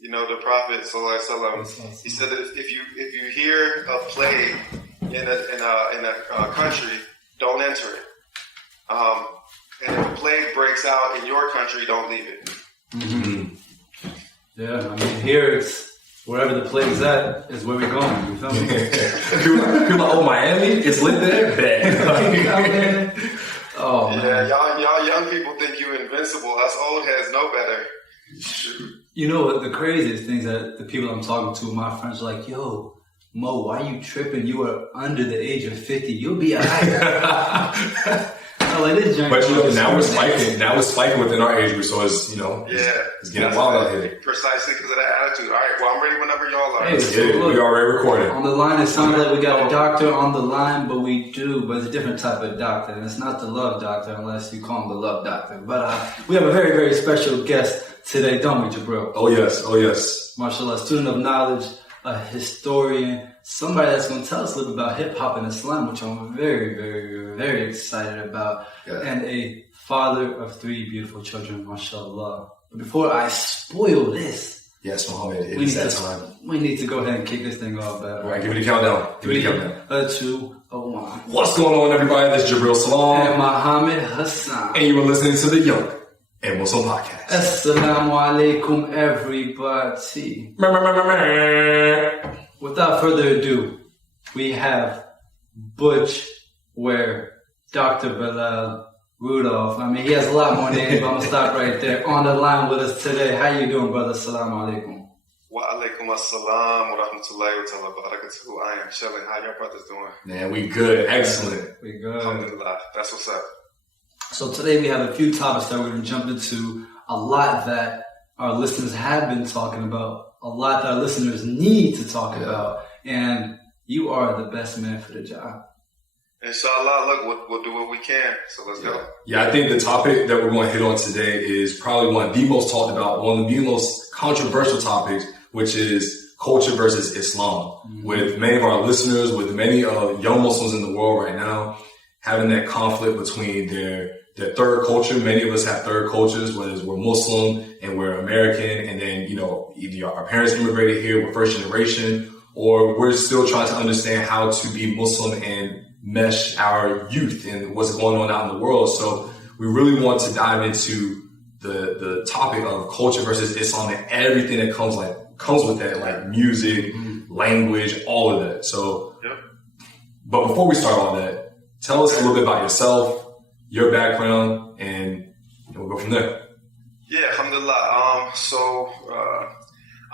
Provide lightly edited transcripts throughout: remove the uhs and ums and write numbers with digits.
You know, the Prophet Sallallahu Alaihi Wasallam, he said that if you hear a plague in a country, don't enter it. And if a plague breaks out in your country, don't leave it. Mm-hmm. Yeah, I mean, here it's wherever the plague's at is where we're going. You feel me? People like, oh, Miami, it's lit there. Bad. Oh man. Yeah, y'all young people think you invincible. Us old heads know better. You know what? The craziest things that the people I'm talking to, my friends, are like, yo, Mo, why you tripping? You are under the age of 50. You'll be alright. Like this but you know, now we're spiking. Now we're spiking within our age group, so it's it's getting wild out here. Precisely because of that attitude. All right, well, I'm ready whenever y'all are. Hey, so we already recorded. On the line, it sounds like we got a doctor on the line, but we do. But it's a different type of doctor, and it's not the love doctor unless you call him the love doctor. But we have a very, very special guest today, don't we, Jabril? Oh yes. Mashallah, student of knowledge, a historian, somebody that's going to tell us a little bit about hip-hop and Islam, which I'm very, very, very excited about, and a father of 3 beautiful children, mashallah. But before I spoil this, yes, Muhammad, it's that time. We need to go ahead and kick this thing off, better. All right, give it a countdown. 3, 2, 1. What's going on, everybody? This is Jabril Salam. And Muhammad Hassan. And you were listening to the Young and Muslim Podcast. Asalaamu Alakum, everybody. Without further ado, we have Butch Ware, Dr. Bilal Rudolph. I mean, he has a lot more names, but I'm going to stop right there. On the line with us today. How you doing, brother? Asalaamu Alaikum. Wa alaikum assalam wa rahmatullahi wa barakatuhu. I am chilling. How your brothers doing? Man, we good. Excellent. We good. Alhamdulillah. That's what's up. So today we have a few topics that we're going to jump into. A lot that our listeners have been talking about. A lot that our listeners need to talk about. And you are the best man for the job. Inshallah, look, we'll do what we can. So let's go. Yeah, I think the topic that we're going to hit on today is probably one of the most talked about, one of the most controversial topics, which is culture versus Islam. Mm-hmm. With many of our listeners, with many of young Muslims in the world right now, having that conflict between their third culture. Many of us have third cultures, whether we're Muslim and we're American, and then, either our parents immigrated here, we're first generation, or we're still trying to understand how to be Muslim and mesh our youth and what's going on out in the world. So we really want to dive into the topic of culture versus Islam and everything that comes with that, like music, language, all of that. So, but before we start all that, tell us a little bit about yourself, your background, and we'll go from there. Yeah, alhamdulillah.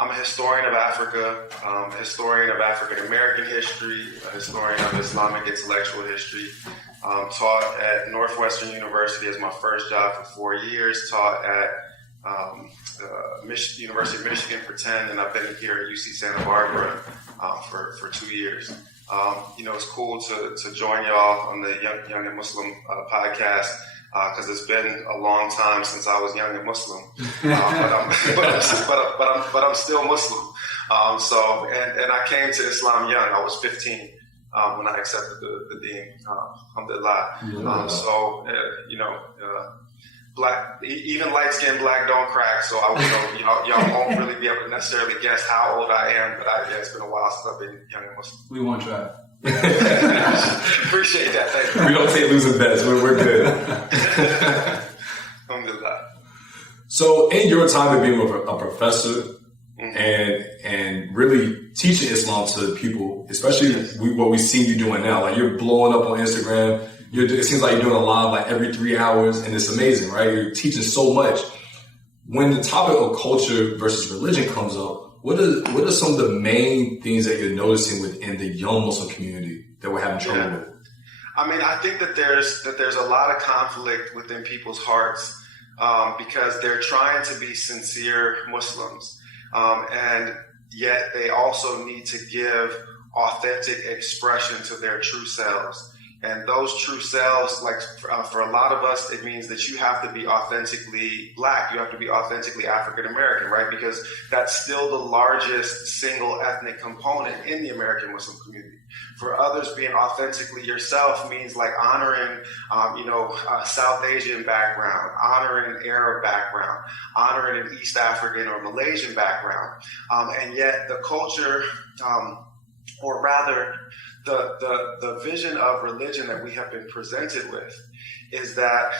I'm a historian of Africa, a historian of African American history, a historian of Islamic intellectual history. Taught at Northwestern University as my first job for 4 years. Taught at University of Michigan for 10, and I've been here at UC Santa Barbara for 2 years. It's cool to join y'all on the Young and Muslim podcast because it's been a long time since I was young and Muslim, but I'm still Muslim. And I came to Islam young. I was 15 when I accepted the deen. Alhamdulillah. Black, even light-skinned black don't crack, so y'all won't really be able to necessarily guess how old I am, but it's been a while since I've been young and Muslim. We won't try. Appreciate that. Thank you. We don't take losing bets. We're good. Alhamdulillah. So in your time of being a professor and really teaching Islam to people, especially what we've seen you doing now, like you're blowing up on Instagram. It seems like you're doing a live like every 3 hours, and it's amazing, right? You're teaching so much. When the topic of culture versus religion comes up, what are some of the main things that you're noticing within the young Muslim community that we're having trouble with? I mean, I think that there's a lot of conflict within people's hearts because they're trying to be sincere Muslims, and yet they also need to give authentic expression to their true selves. And those true selves, like for a lot of us, it means that you have to be authentically Black. You have to be authentically African American, right? Because that's still the largest single ethnic component in the American Muslim community. For others, being authentically yourself means like honoring, South Asian background, honoring an Arab background, honoring an East African or Malaysian background. And yet the culture, or rather the vision of religion that we have been presented with is that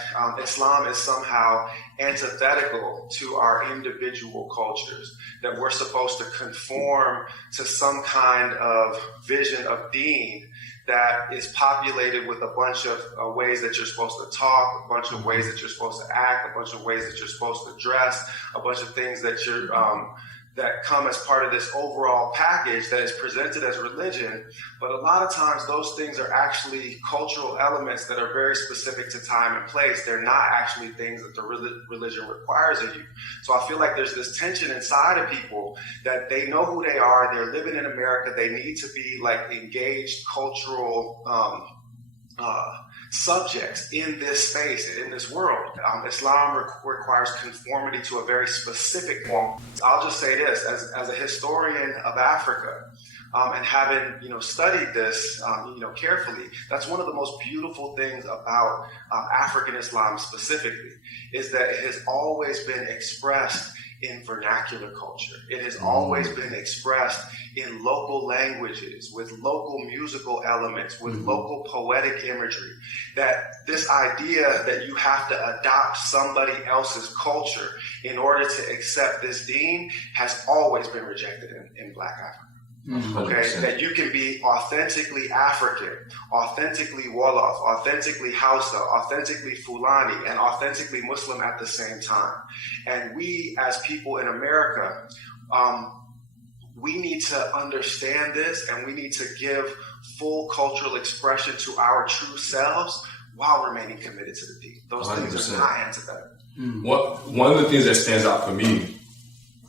Islam is somehow antithetical to our individual cultures, that we're supposed to conform to some kind of vision of deen that is populated with a bunch of ways that you're supposed to talk, a bunch of ways that you're supposed to act, a bunch of ways that you're supposed to dress, a bunch of things that you're that come as part of this overall package that is presented as religion. But a lot of times those things are actually cultural elements that are very specific to time and place. They're not actually things that the religion requires of you. So I feel like there's this tension inside of people that they know who they are, they're living in America, they need to be like engaged cultural subjects in this space, in this world. Islam requires conformity to a very specific form. I'll just say this, as a historian of Africa, and having studied this carefully, that's one of the most beautiful things about African Islam specifically, is that it has always been expressed in vernacular culture. It has always been expressed in local languages, with local musical elements, with local poetic imagery. That this idea that you have to adopt somebody else's culture in order to accept this deen has always been rejected in Black Africa. Okay, that you can be authentically African, authentically Wolof, authentically Hausa, authentically Fulani, and authentically Muslim at the same time. And we, as people in America, we need to understand this, and we need to give full cultural expression to our true selves while remaining committed to the deen. Those 100%. Things are not antithetical. One of the things that stands out for me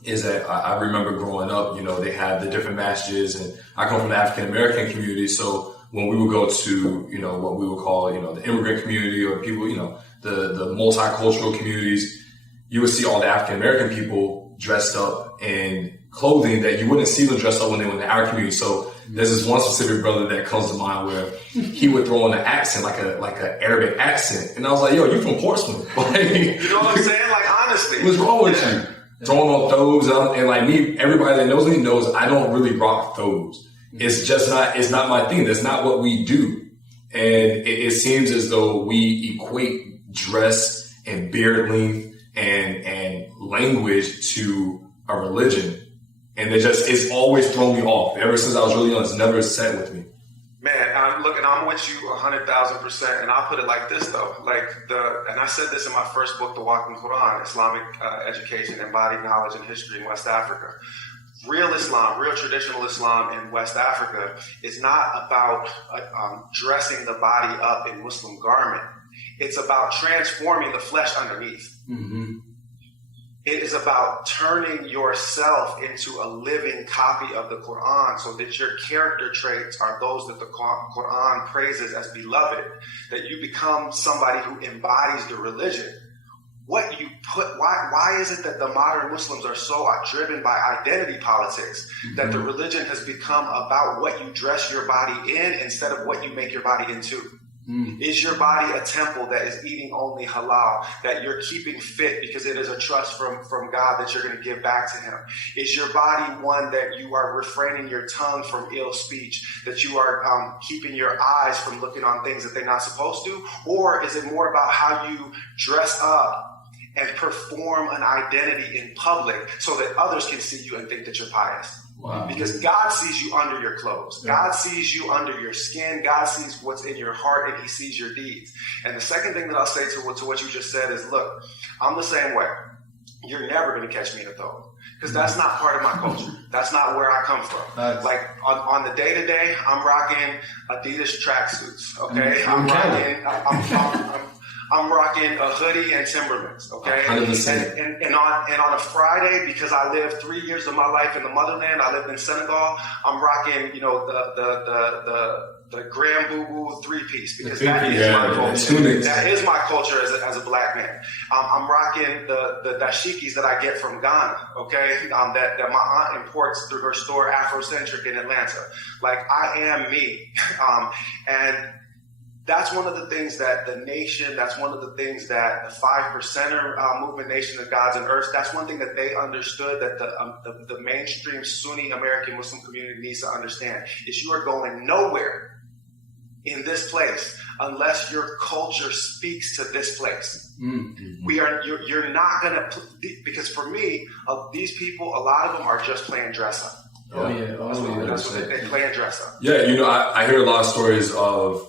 is that I remember growing up, they had the different masjids, and I come from the African American community. So when we would go to, what we would call, the immigrant community, or people, the multicultural communities, you would see all the African American people dressed up in clothing that you wouldn't see them dressed up when they were in our community. So there's this one specific brother that comes to mind where he would throw in an accent, like an Arabic accent. And I was like, yo, you from Portsmouth. You know what I'm saying? Like, honestly. What's wrong with you? Throwing on thobes, and like me, everybody that knows me knows I don't really rock thobes. It's just not, it's not my thing. That's not what we do. And it seems as though we equate dress and beard length and language to a religion. And it's always thrown me off. Ever since I was really young, it's never sat with me. Man, I'm with you 100,000%. And I'll put it like this though, and I said this in my first book, The Walking Quran, Islamic Education, Embodied Knowledge and History in West Africa. Real Islam, real traditional Islam in West Africa is not about dressing the body up in Muslim garment. It's about transforming the flesh underneath. Mm-hmm. It is about turning yourself into a living copy of the Quran so that your character traits are those that the Quran praises as beloved, that you become somebody who embodies the religion. Why is it that the modern Muslims are so driven by identity politics, that the religion has become about what you dress your body in instead of what you make your body into? Is your body a temple that is eating only halal, that you're keeping fit because it is a trust from God that you're going to give back to him? Is your body one that you are refraining your tongue from ill speech, that you are keeping your eyes from looking on things that they're not supposed to? Or is it more about how you dress up and perform an identity in public so that others can see you and think that you're pious? Wow. Because God sees you under your clothes. Yeah. God sees you under your skin. God sees what's in your heart, and he sees your deeds. And the second thing that I'll say to what you just said is, look, I'm the same way. You're never going to catch me in a thobe, because that's not part of my culture. That's not where I come from. Like on the day-to-day, I'm rocking Adidas tracksuits, okay? I'm rocking a hoodie and Timberlands, okay? 100%. And on a Friday, because I lived 3 years of my life in the motherland, I lived in Senegal, I'm rocking, the Grand Boo Boo 3-piece, because that is my culture. That is my culture as a black man. I'm rocking the dashikis that I get from Ghana, okay? That my aunt imports through her store Afrocentric in Atlanta. Like, I am me. And that's one of the things that the nation, that's one of the things that the 5%er movement, Nation of Gods and Earths, that's one thing that they understood, that the mainstream Sunni American Muslim community needs to understand, is you are going nowhere in this place unless your culture speaks to this place. Mm-hmm. You're not going to, because for me, these people, a lot of them are just playing dress up. That's what they play and dress up. Yeah, I hear a lot of stories of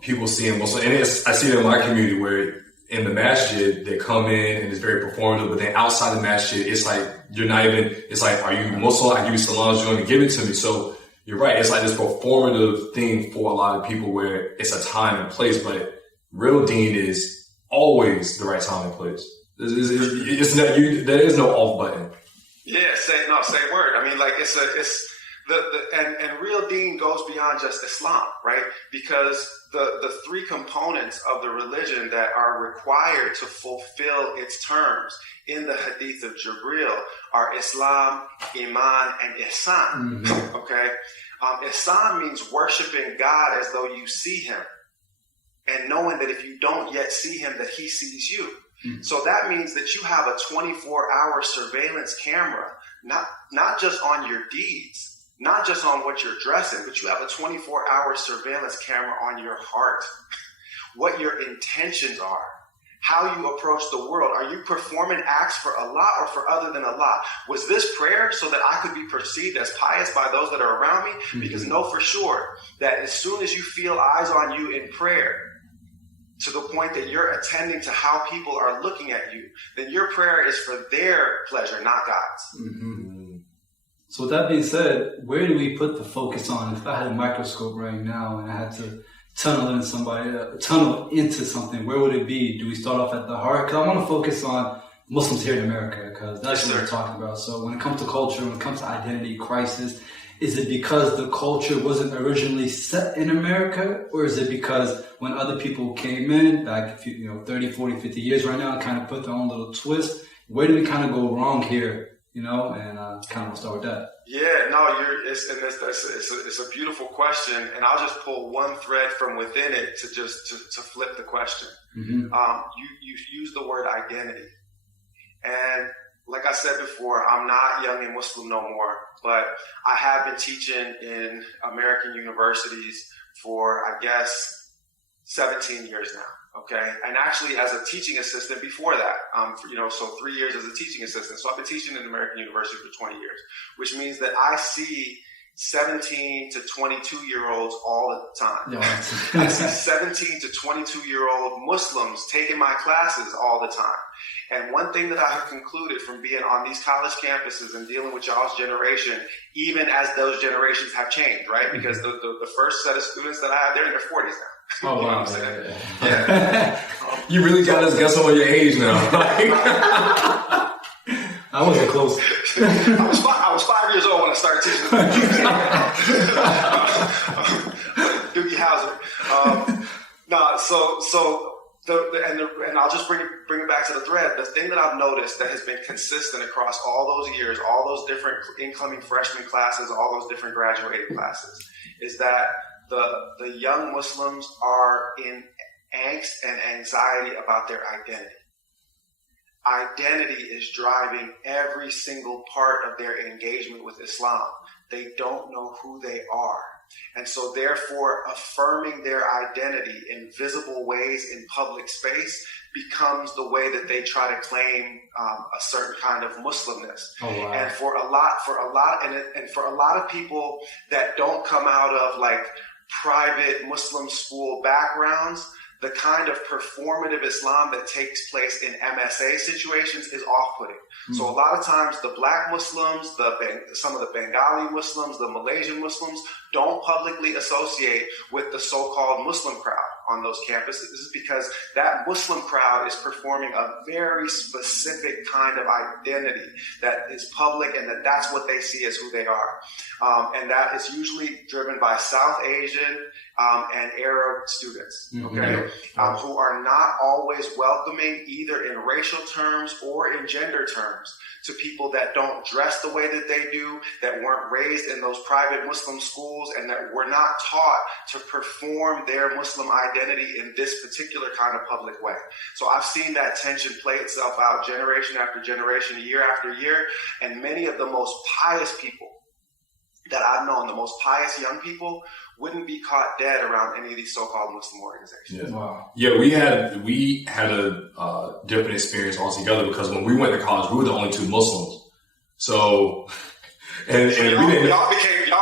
people seeing Muslim, and I see it in my community where in the masjid they come in and it's very performative, but then outside the masjid it's like you're not even. It's like, are you Muslim? I give you salams, you're going to give it to me. So you're right. It's like this performative thing for a lot of people where it's a time and place, but real deen is always the right time and place. There is no off button. Yeah, say word. I mean, like and real deen goes beyond just Islam, right? Because the three components of the religion that are required to fulfill its terms in the Hadith of Jibril are Islam, Iman, and Ihsan. Mm-hmm. Okay, Ihsan means worshiping God as though you see Him, and knowing that if you don't yet see Him, that He sees you. Mm-hmm. So that means that you have a 24-hour surveillance camera, not just on your deeds, not just on what you're dressing, but you have a 24-hour surveillance camera on your heart, what your intentions are, how you approach the world. Are you performing acts for Allah or for other than Allah? Was this prayer so that I could be perceived as pious by those that are around me? Mm-hmm. Because know for sure that as soon as you feel eyes on you in prayer, to the point that you're attending to how people are looking at you, then your prayer is for their pleasure, not God's. Mm-hmm. So with that being said, where do we put the focus on? If I had a microscope right now and I had to tunnel into something, where would it be? Do we start off at the heart? Because I want to focus on Muslims here in America, because that's what we're talking about. So when it comes to culture, when it comes to identity crisis, is it because the culture wasn't originally set in America, or is it because when other people came in back 30, 40, 50 years right now and kind of put their own little twist? Where do we kind of go wrong here? And kind of start with that. Yeah, no, it's a beautiful question, and I'll just pull one thread from within it to flip the question. Mm-hmm. You use the word identity, and like I said before, I'm not young and Muslim no more, but I have been teaching in American universities for, I guess, 17 years now, okay? And actually as a teaching assistant before that, so 3 years as a teaching assistant. So I've been teaching in American university for 20 years, which means that I see 17 to 22-year-olds all the time. I see 17 to 22-year-old Muslims taking my classes all the time. And one thing that I have concluded from being on these college campuses and dealing with y'all's generation, even as those generations have changed, right? Because the first set of students that I have, they're in their 40s now. Oh, wow. Yeah. You really got us guessing on your age now. I wasn't close. I was 5 years old when I started teaching Doogie Howser. And I'll just bring it back to the thread. The thing that I've noticed that has been consistent across all those years, all those different incoming freshman classes, all those different graduating classes, is that the young Muslims are in angst and anxiety about their identity. Identity is driving every single part of their engagement with Islam. They don't know who they are. And so therefore, affirming their identity in visible ways in public space becomes the way that they try to claim a certain kind of Muslimness. Oh, wow. And for a lot of people that don't come out of like private Muslim school backgrounds, the kind of performative Islam that takes place in MSA situations is off-putting. Mm-hmm. So a lot of times the black Muslims, some of the Bengali Muslims, the Malaysian Muslims don't publicly associate with the so-called Muslim crowd. on those campuses is because that Muslim crowd is performing a very specific kind of identity that is public, and that's what they see as who they are. And that is usually driven by South Asian and Arab students, okay, who are not always welcoming either in racial terms or in gender terms to people that don't dress the way that they do, that weren't raised in those private Muslim schools, and that were not taught to perform their Muslim identity in this particular kind of public way. So I've seen that tension play itself out generation after generation, year after year, and many of the most pious people that I've known, the most pious young people, wouldn't be caught dead around any of these so-called Muslim organizations. Yeah. Wow. Yeah, we had a different experience altogether, because when we went to college, we were the only two Muslims. So, and y'all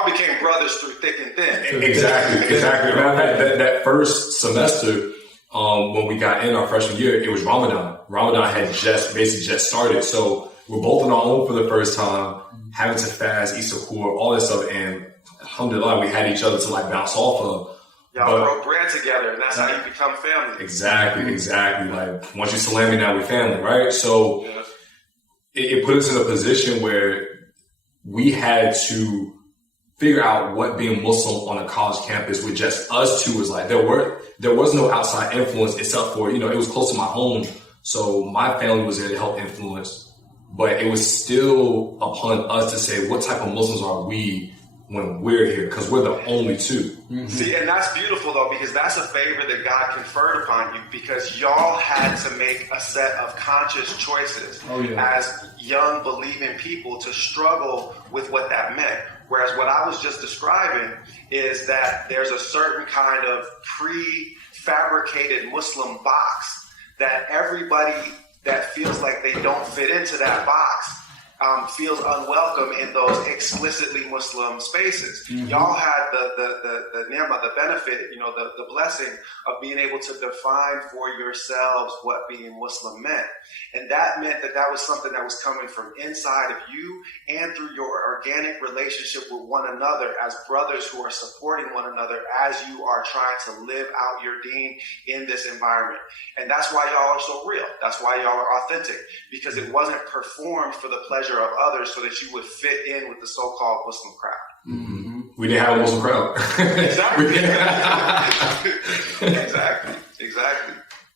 became brothers through thick and thin. Exactly. That first semester, when we got in our freshman year, it was Ramadan. Ramadan had basically just started. So we're both on our own for the first time, having to fast, eat suhoor, all that stuff, and alhamdulillah, we had each other to like bounce off of. Y'all broke bread together, and that's how you become family. Exactly. Like, once you salami, now we family, right? So it put us in a position where we had to figure out what being Muslim on a college campus with just us two was like. There was no outside influence except for, it was close to my home. So my family was there to help influence. But it was still upon us to say, what type of Muslims are we when we're here? Because we're the only two. See, and that's beautiful, though, because that's a favor that God conferred upon you, because y'all had to make a set of conscious choices as young believing people to struggle with what that meant. Whereas what I was just describing is that there's a certain kind of prefabricated Muslim box that everybody that feels like they don't fit into that box feels unwelcome in those explicitly Muslim spaces. Y'all had the ni'mah, the benefit, the blessing of being able to define for yourselves what being Muslim meant. And that meant that was something that was coming from inside of you and through your organic relationship with one another as brothers who are supporting one another as you are trying to live out your deen in this environment. And that's why y'all are so real. That's why y'all are authentic, because it wasn't performed for the pleasure of others so that you would fit in with the so-called Muslim crowd. We didn't have a Muslim crowd. Exactly.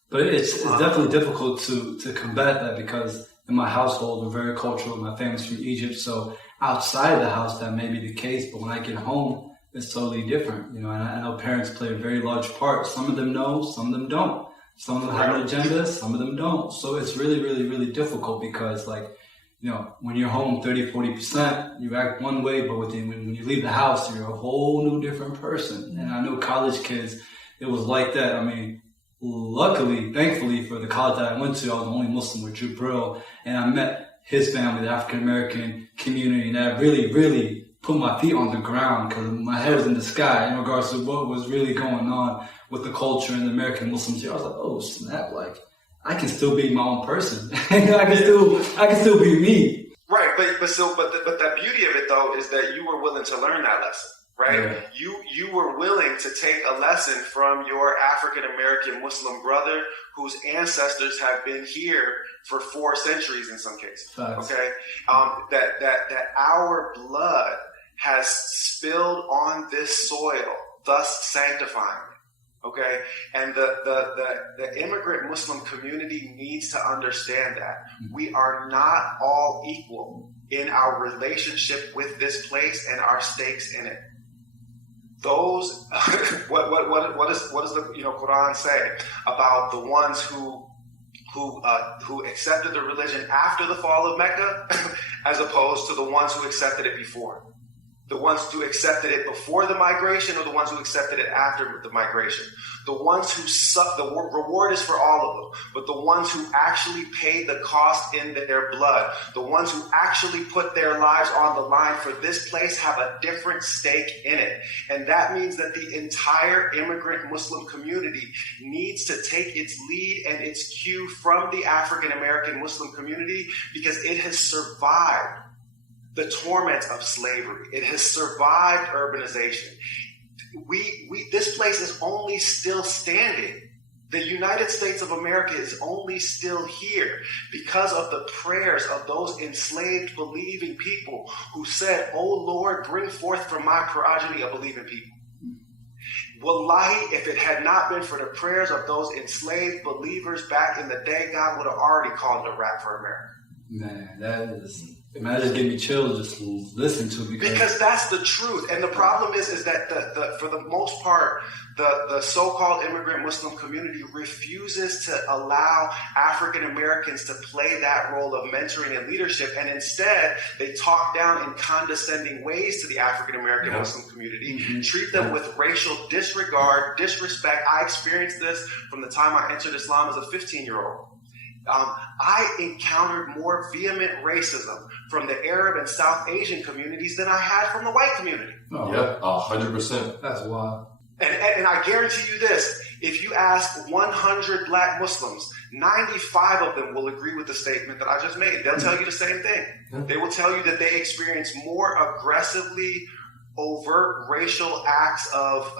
But it's definitely difficult to combat that, because in my household, we're very cultural. My family's from Egypt, so outside of the house, that may be the case. But when I get home, it's totally different. And I know parents play a very large part. Some of them know, some of them don't. Some of them have an agenda, some of them don't. So it's really, really, really difficult, because when you're home 30-40%, you act one way, but when you leave the house, you're a whole new different person. And I know college kids, it was like that. I mean, luckily, thankfully, for the college that I went to, I was the only Muslim with Jubril, and I met his family, the African American community, and that really, really put my feet on the ground, because my head was in the sky in regards to what was really going on with the culture and the American Muslims here. I was like, oh snap! Like, I can still be my own person. I can still be me. Right, but the beauty of it, though, is that you were willing to learn that lesson, right? Yeah. You were willing to take a lesson from your African American Muslim brother whose ancestors have been here for 4 centuries in some cases. Okay, that our blood has spilled on this soil, thus sanctifying it. Okay, and the immigrant Muslim community needs to understand that we are not all equal in our relationship with this place and our stakes in it. Those what does the Quran say about the ones who accepted the religion after the fall of Mecca, as opposed to the ones who accepted it before? The ones who accepted it before the migration, or the ones who accepted it after the migration? The ones who the reward is for all of them, but the ones who actually paid the cost in their blood, the ones who actually put their lives on the line for this place, have a different stake in it. And that means that the entire immigrant Muslim community needs to take its lead and its cue from the African American Muslim community, because it has survived the torment of slavery. It has survived urbanization. this place is only still standing. The United States of America is only still here because of the prayers of those enslaved, believing people who said, "Oh Lord, bring forth from my progeny a believing people." Wallahi, if it had not been for the prayers of those enslaved believers back in the day, God would have already called it a wrap for America. Man, that just give me chills just listen to it because that's the truth. And the problem is that for the most part, the so-called immigrant Muslim community refuses to allow African Americans to play that role of mentoring and leadership, and instead they talk down in condescending ways to the African American Muslim community, treat them with racial disregard, disrespect. I experienced this from the time I entered Islam as a 15-year-old. I encountered more vehement racism from the Arab and South Asian communities than I had from the white community. Oh, yeah, 100%. That's wild. And I guarantee you this, if you ask 100 black Muslims, 95 of them will agree with the statement that I just made. They'll tell you the same thing. They will tell you that they experience more aggressively overt racial acts of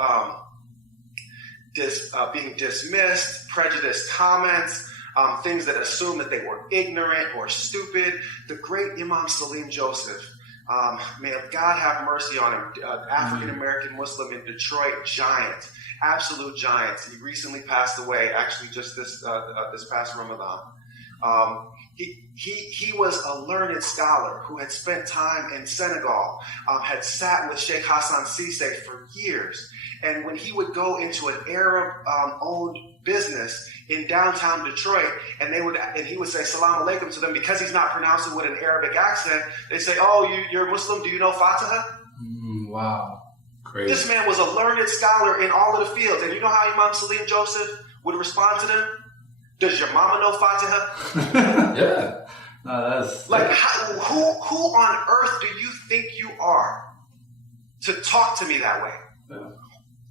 being dismissed, prejudiced comments, things that assume that they were ignorant or stupid. The great Imam Salim Joseph, may God have mercy on him, African-American Muslim in Detroit, giant, absolute giant. He recently passed away, actually just this past Ramadan. He was a learned scholar who had spent time in Senegal, had sat with Sheik Hassan Cisse for years. And when he would go into an Arab-owned business in downtown Detroit, and he would say Asalaamu Alakum to them, because he's not pronouncing with an Arabic accent, they say, "Oh, you're Muslim, do you know Fatiha?" Wow. Crazy. This man was a learned scholar in all of the fields. And you know how Imam Salim Joseph would respond to them? "Does your mama know Fatiha?" Yeah. No, that's like, who on earth do you think you are to talk to me that way? Yeah.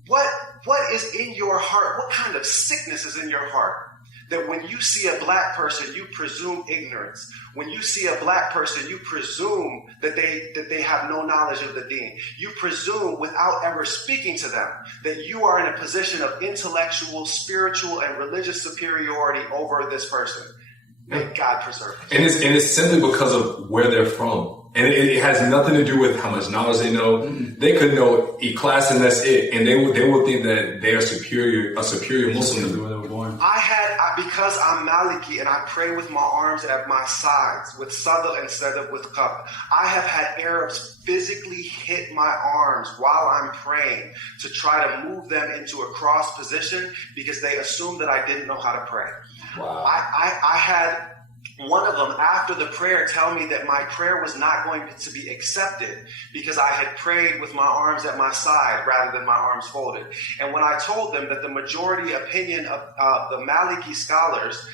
What is in your heart? What kind of sickness is in your heart that when you see a black person, you presume ignorance? When you see a black person, you presume that they have no knowledge of the deen. You presume, without ever speaking to them, that you are in a position of intellectual, spiritual, and religious superiority over this person. May God preserve us. And it's simply because of where they're from. And it has nothing to do with how much knowledge they know. They could know a class and that's it. And they would think that they are a superior Muslim than where they were born. Because I'm Maliki and I pray with my arms at my sides, with sadr instead of with qab. I have had Arabs physically hit my arms while I'm praying to try to move them into a cross position because they assumed that I didn't know how to pray. Wow. I had one of them after the prayer tell me that my prayer was not going to be accepted because I had prayed with my arms at my side rather than my arms folded. And when I told them that the majority opinion of the Maliki scholars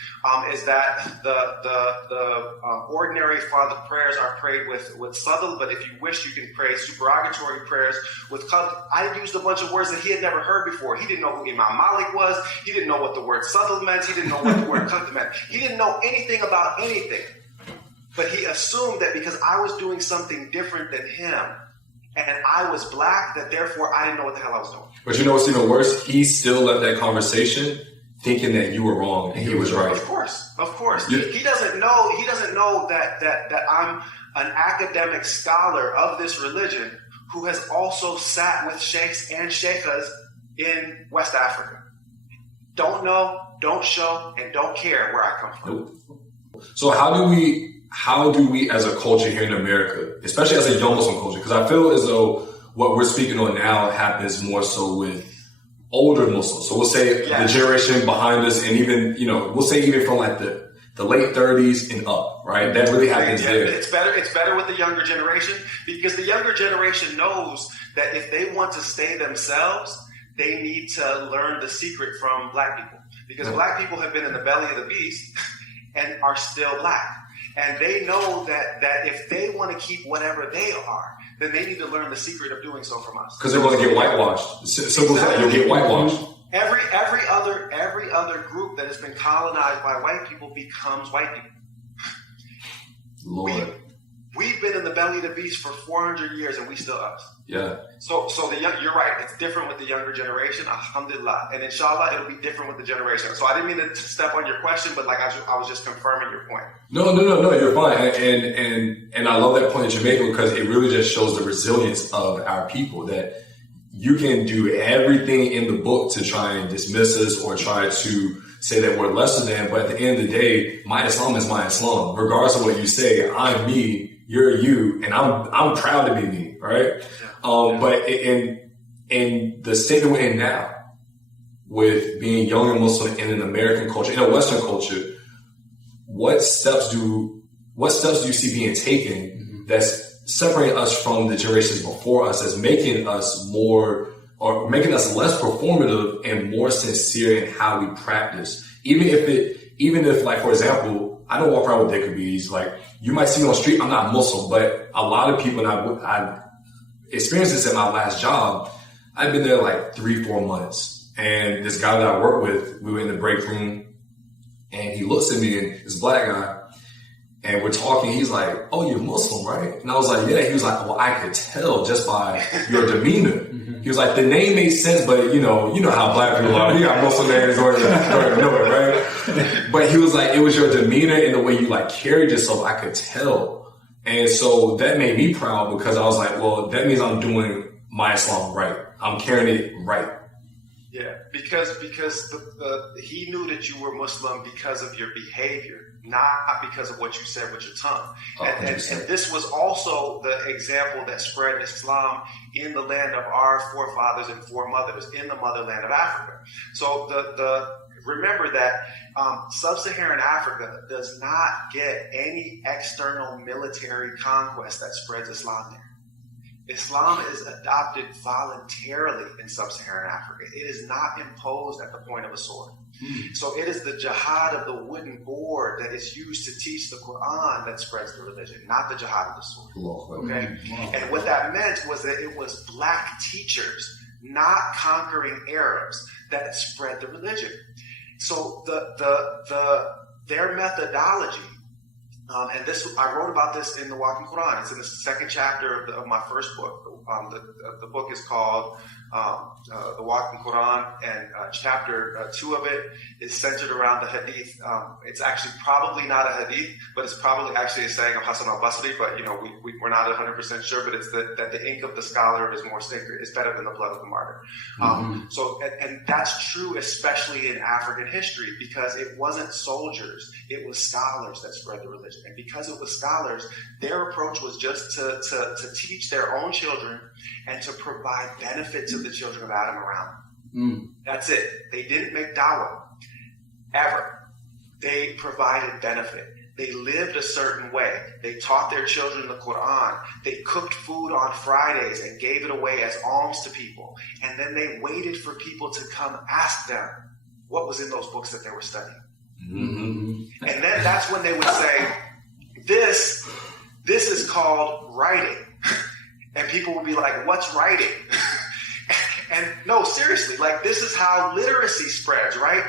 is that the ordinary Father prayers are prayed with sadr, but if you wish, you can pray supererogatory prayers with qad. I used a bunch of words that he had never heard before. He didn't know who Imam Malik was. He didn't know what the word sadr meant. He didn't know what the word qad meant. He didn't know anything about anything. But he assumed that because I was doing something different than him and I was black, that therefore I didn't know what the hell I was doing. But you know what's even worse? He still left that conversation thinking that you were wrong and he was right. Of course. Yeah. He doesn't know that I'm an academic scholar of this religion who has also sat with sheikhs and sheikhas in West Africa. Don't know, don't show, and don't care where I come from. Nope. So how do we as a culture here in America, especially as a young Muslim culture, because I feel as though what we're speaking on now happens more so with older Muslims. So we'll say the generation behind us, and even, we'll say even from like the late 30s and up, right? That really happens there. It's better with the younger generation because the younger generation knows that if they want to stay themselves, they need to learn the secret from black people. Because black people have been in the belly of the beast and are still black. And they know that if they want to keep whatever they are, then they need to learn the secret of doing so from us. Because they're going to get whitewashed. Simple as that, you'll get whitewashed. Every other group that has been colonized by white people becomes white people. Lord. We've been in the belly of the beast for 400 years and we still us. Yeah. So you're right. It's different with the younger generation. Alhamdulillah. And inshallah, it'll be different with the generation. So I didn't mean to step on your question, but like I was just confirming your point. No, you're fine. And I love that point that you're making because it really just shows the resilience of our people that you can do everything in the book to try and dismiss us or try to say that we're lesser than, but at the end of the day, my Islam is my Islam. Regardless of what you say, I'm me, you're you, and I'm proud to be me, right? But in the state that we're in now, with being young and Muslim in an American culture, in a Western culture, what steps do you see being taken that's separating us from the generations before us, that's making us more or making us less performative and more sincere in how we practice? Even if like, for example, I don't walk around with dickabees. Like, you might see me on the street, I'm not Muslim, but a lot of people, and I experienced this at my last job. I've been there like 3-4 months, and this guy that I work with, we were in the break room, and he looks at me, and this black guy, and we're talking. He's like, "Oh, you're Muslim, right?" And I was like, "Yeah." He was like, "Well, I could tell just by your demeanor." He was like, "The name made sense, but you know how black people are. We got Muslim names, don't even know it, right?" But he was like, "It was your demeanor and the way you like carried yourself. I could tell." And so that made me proud because I was like, "Well, that means I'm doing my Islam right. I'm carrying it right." Yeah, because he knew that you were Muslim because of your behavior, not because of what you said with your tongue. And this was also the example that spread Islam in the land of our forefathers and foremothers, in the motherland of Africa. So remember that sub-Saharan Africa does not get any external military conquest that spreads Islam there. Islam is adopted voluntarily in sub-Saharan Africa. It is not imposed at the point of a sword. So it is the jihad of the wooden board that is used to teach the Quran that spreads the religion, not the jihad of the sword. Okay? And what that meant was that it was black teachers, not conquering Arabs, that spread the religion. So their methodology, and this, I wrote about this in the Walking Quran. It's in the second chapter of my first book. The book is called The Walking Quran, and chapter 2 of it is centered around the hadith. It's actually probably not a hadith, but it's probably actually a saying of Hassan al-Basri, but we're not 100% sure, but it's that the ink of the scholar is more sacred, is better than the blood of the martyr. So that's true, especially in African history, because it wasn't soldiers, it was scholars that spread the religion. And because it was scholars, their approach was just to teach their own children and to provide benefit to the children of Adam around them. That's it. They didn't make dawah, ever. They provided benefit. They lived a certain way. They taught their children the Quran. They cooked food on Fridays and gave it away as alms to people. And then they waited for people to come ask them what was in those books that they were studying. And then that's when they would say, this is called writing. And people would be like, what's writing? And no, seriously, like, this is how literacy spreads, right?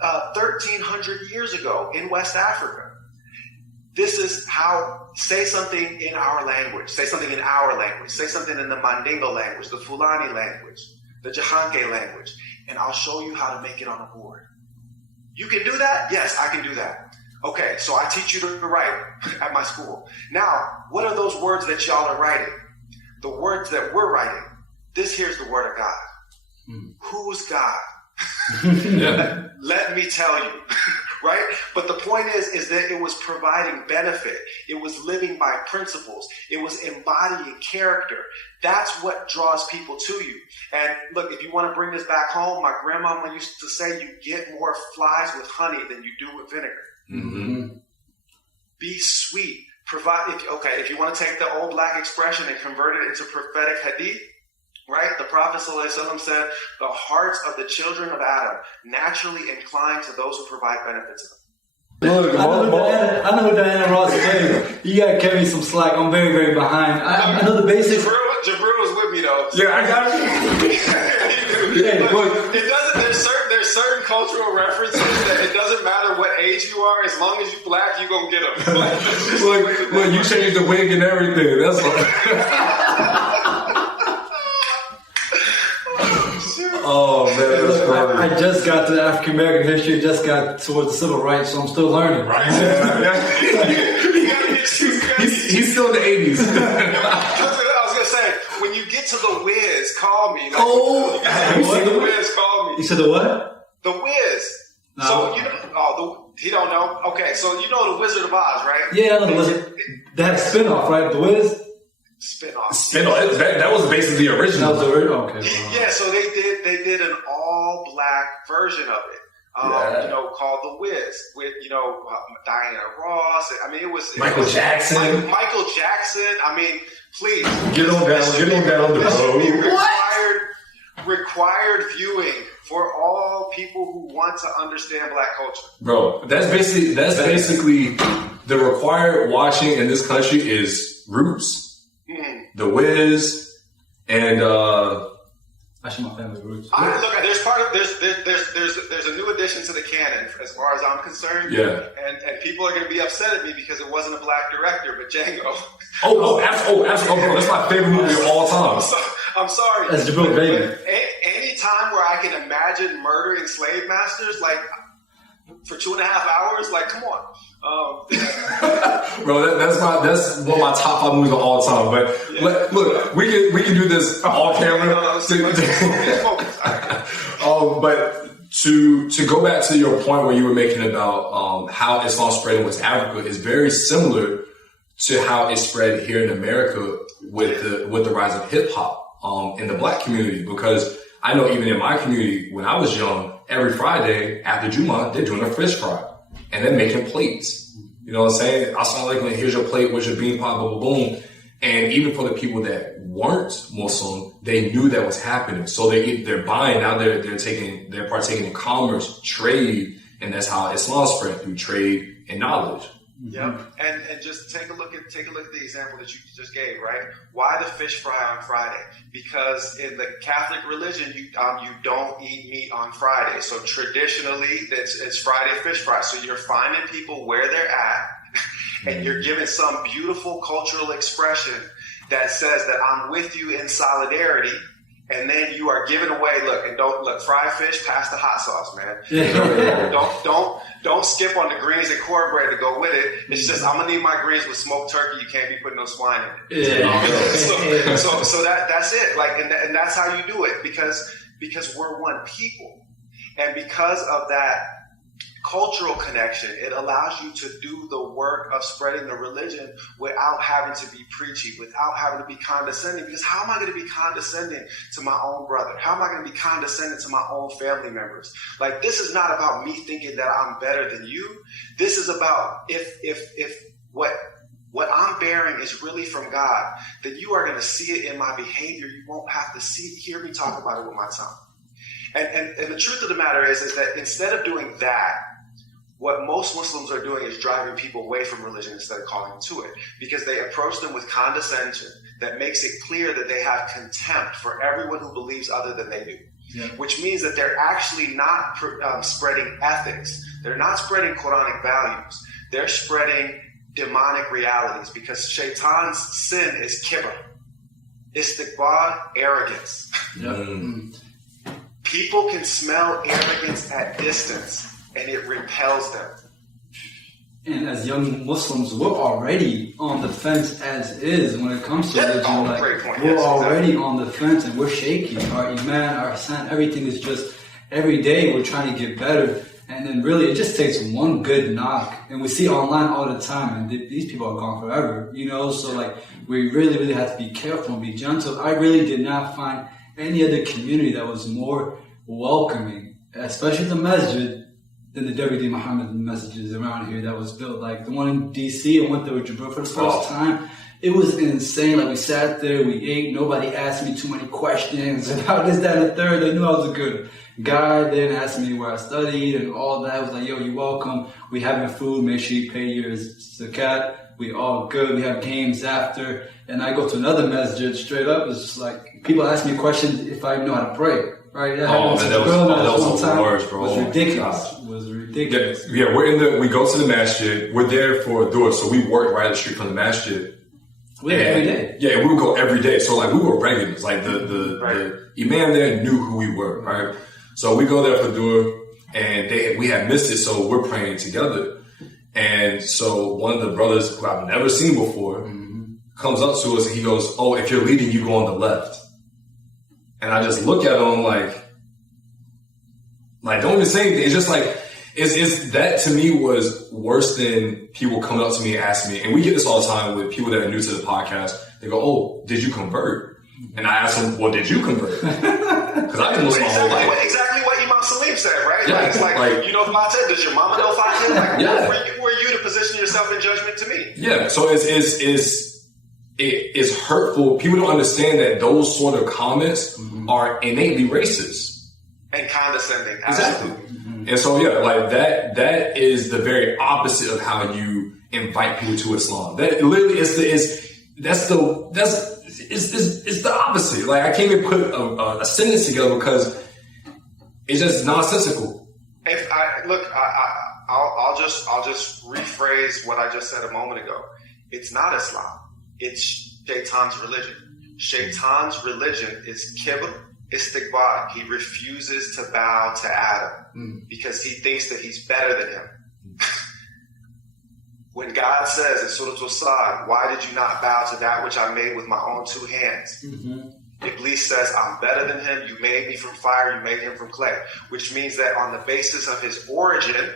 1,300 years ago in West Africa. This is how, say something in our language, say something in the Mandingo language, the Fulani language, the Jahanke language, and I'll show you how to make it on a board. You can do that? Yes, I can do that. Okay, so I teach you to write at my school. Now, what are those words that y'all are writing? The words that we're writing. This here's the word of God. Who's God? Let me tell you, right? But the point is that it was providing benefit. It was living by principles. It was embodying character. That's what draws people to you. And look, if you want to bring this back home, my grandmama used to say you get more flies with honey than you do with vinegar. Be sweet. If you want to take the old black expression and convert it into prophetic hadith, right? The Prophet ﷺ said, the hearts of the children of Adam naturally incline to those who provide benefit to them. Look, I know Diana Ross is. You gotta carry me some slack. I'm very, very behind. I know the basics. Jabril was with me though. Yeah, I got it. It doesn't. There's certain cultural references that it doesn't matter what age you are, as long as you black, you gonna get them. Look, you changed the wig and everything. That's what. Oh man, that's crazy. I just got to African American history, just got towards the civil rights, so I'm still learning. Right? He's still in the 80s. I was gonna say, when you get to the Wiz, call me. Like, You see the Wiz, call me. You said the what? The Wiz. No. So you know, he don't know. Okay, so you know the Wizard of Oz, right? Yeah, I know the Wizard. They had a spinoff, right? The Wiz. Spinoff. That was basically the original. That was the original. Okay. Yeah, so they did an all black version of it. You know, called The Wiz with, you know, Diana Ross. I mean, it was Michael Jackson. Michael Jackson. I mean, please Get on down the road. Required viewing for all people who want to understand black culture. Bro, that's basically the required watching in this country is Roots, The Wiz, and Actually, my family roots. There's a new addition to the canon as far as I'm concerned. Yeah. And people are going to be upset at me because it wasn't a black director, but Django. Absolutely, bro. That's my favorite movie of all time. I'm sorry. That's Jabril Baby. Any time where I can imagine murdering slave masters, like for 2.5 hours, like come on. Bro, that's one of my top 5 movies of all time. But look, we can do this off camera. But to go back to your point where you were making about how Islam spread in West Africa is very similar to how it spread here in America with the rise of hip hop in the black community. Because I know even in my community when I was young, every Friday after Juma, they're doing a fish fry. And they're making plates. You know what I'm saying? Asalaamu Alakum, here's your plate, where's your bean pot, boom, boom, boom. And even for the people that weren't Muslim, they knew that was happening. So they're buying, now they're partaking in commerce, trade, and that's how Islam spread, through trade and knowledge. Yep. And just take a look at the example that you just gave, right? Why the fish fry on Friday? Because in the Catholic religion, you don't eat meat on Friday. So traditionally, it's Friday fish fry. So you're finding people where they're at, and you're giving some beautiful cultural expression that says that I'm with you in solidarity. And then you are giving away, fried fish, pass the hot sauce, man. Yeah. Don't skip on the greens and cornbread to go with it. It's just, I'm gonna need my greens with smoked turkey. You can't be putting no swine in it. Yeah. So that's it. And that's how you do it because we're one people. And because of that cultural connection, it allows you to do the work of spreading the religion without having to be preachy, without having to be condescending. Because how am I going to be condescending to my own brother? How am I going to be condescending to my own family members? Like, this is not about me thinking that I'm better than you. This is about if what I'm bearing is really from God, then you are going to see it in my behavior. You won't have to hear me talk about it with my tongue. And the truth of the matter is that instead of doing that, what most Muslims are doing is driving people away from religion instead of calling them to it, because they approach them with condescension that makes it clear that they have contempt for everyone who believes other than they do, which means that they're actually not spreading ethics. They're not spreading Quranic values. They're spreading demonic realities, because Shaitan's sin is kibr, istikbar, arrogance. People can smell arrogance at distance, and it repels them. And as young Muslims, we're already on the fence as is when it comes to religion. We're already on the fence, and we're shaky. Our iman, our san, everything is just, every day we're trying to get better. And then really, it just takes one good knock. And we see online all the time, and these people are gone forever, you know? So we really, really have to be careful and be gentle. I really did not find any other community that was more welcoming, especially the masjid, than the WD Muhammad messages around here that was built. Like the one in DC, I went there with Jabril for the first time. It was insane. Like, we sat there, we ate, nobody asked me too many questions about this, that, and the third. They knew I was a good guy. They didn't ask me where I studied and all that. I was like, yo, you're welcome. We having food, make sure you pay your zakat. We all good. We have games after. And I go to another masjid straight up. It's just like, people ask me questions if I know how to pray. Right? That Oh man, that was the worst, bro. Was ridiculous. It was ridiculous. Yeah, we go to the masjid. We're there for a door, so we work right up the street from the masjid. Every day. Yeah, we would go every day. So like we were regulars. Like the imam there knew who we were, right? So we go there for dua, and we had missed it, so we're praying together. And so one of the brothers who I've never seen before comes up to us and he goes, "Oh, if you're leading, you go on the left." And I just look at him like don't even say anything. It's just like it's that to me was worse than people coming up to me and asking me. And we get this all the time with people that are new to the podcast. They go, "Oh, did you convert?" And I ask them, "Well, did you convert?" Because I've been Muslim my whole life. Exactly what Imam Salim said, right? Yeah, it's like you know Fatih, does your mama know Fatih? Like, who are you to position yourself in judgment to me? Yeah, so it's hurtful. People don't understand that those sort of comments are innately racist. And condescending. Exactly. And so, like that is the very opposite of how you invite people to Islam. That literally is the opposite. Like I can't even put a sentence together because it's just nonsensical. I'll just rephrase what I just said a moment ago. It's not Islam. It's Shaitan's religion. Shaitan's religion is kibr, istikbar. He refuses to bow to Adam because he thinks that he's better than him. When God says in Surah Al-Sad, "Why did you not bow to that which I made with my own two hands?" Iblis says, "I'm better than him. You made me from fire. You made him from clay." Which means that on the basis of his origin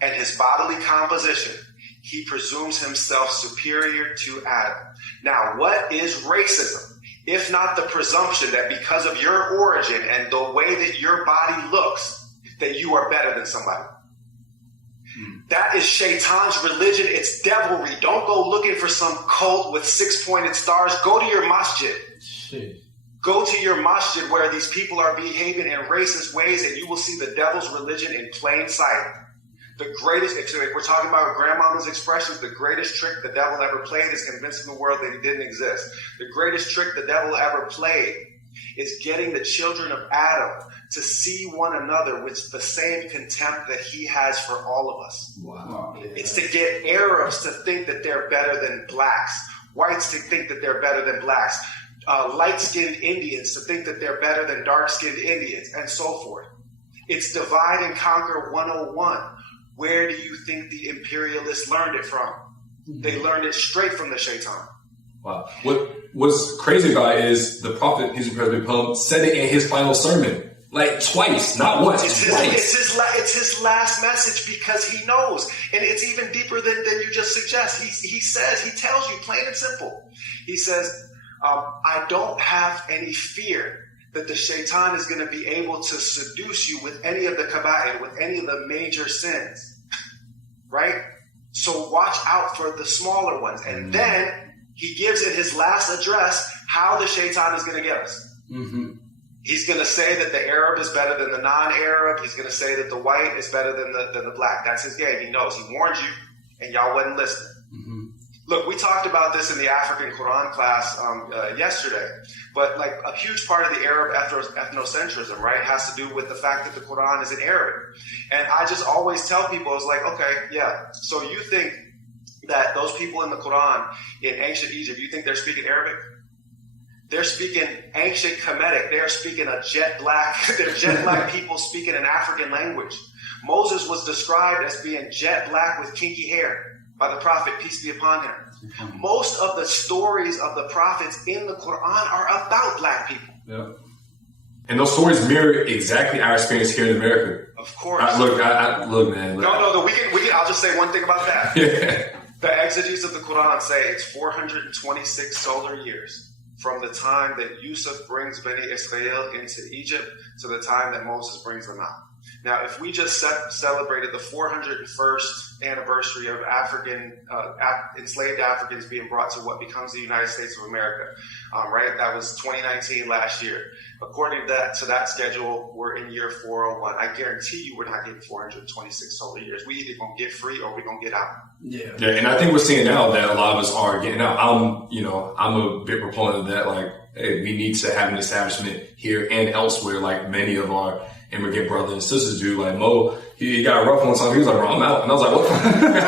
and his bodily composition, he presumes himself superior to Adam. Now, what is racism? If not the presumption that because of your origin and the way that your body looks, that you are better than somebody. That is Shaitan's religion. It's devilry. Don't go looking for some cult with 6-pointed stars. Go to your masjid. Shit. Go to your masjid where these people are behaving in racist ways and you will see the devil's religion in plain sight. The greatest, if we're talking about grandmama's expressions, the greatest trick the devil ever played is convincing the world that he didn't exist. The greatest trick the devil ever played is getting the children of Adam to see one another with the same contempt that he has for all of us. Wow. It's to get Arabs to think that they're better than blacks, whites to think that they're better than blacks, light-skinned Indians to think that they're better than dark-skinned Indians, and so forth. It's divide and conquer 101. Where do you think the imperialists learned it from? They learned it straight from the Shaitan. Wow. What's crazy about it is the Prophet, peace and praise be upon him, said it in his final sermon. Like twice, not once, twice. It's his last message because he knows. And it's even deeper than you just suggest. He tells you plain and simple. He says, I don't have any fear that the Shaitan is going to be able to seduce you with any of the kaba'ir, with any of the major sins. Right? So watch out for the smaller ones. And then he gives in his last address how the Shaitan is going to get us. He's going to say that the Arab is better than the non-Arab. He's going to say that the white is better than the black. That's his game. He knows. He warned you, and y'all wasn't listening. Look, we talked about this in the African Quran class yesterday, but like a huge part of the Arab ethnocentrism, right, has to do with the fact that the Quran is in Arabic. And I just always tell people, I was like, okay, yeah, so you think that those people in the Quran in ancient Egypt, you think they're speaking Arabic? They're speaking ancient Kemetic. They're speaking a jet black. They're jet black people speaking an African language. Moses was described as being jet black with kinky hair by the Prophet, peace be upon him. Most of the stories of the prophets in the Quran are about black people. Yep. And those stories mirror exactly our experience here in America. Of course. Look, man. No, we can. I'll just say one thing about that. Yeah. The exegetes of the Quran say it's 426 solar years from the time that Yusuf brings Beni Israel into Egypt to the time that Moses brings them out. Now, if we just celebrated the 401st anniversary of enslaved Africans being brought to what becomes the United States of America, right? That was 2019 last year. According to that schedule, we're in year 401. I guarantee you we're not getting 426 solar years. We either going to get free or we're going to get out. Yeah, and I think we're seeing now that a lot of us are getting out. I'm a big proponent of that. Like, hey, we need to have an establishment here and elsewhere, like many of our immigrant brothers and sisters do. Like Mo, he got rough one time. He was like, bro, I'm out. And I was like, what?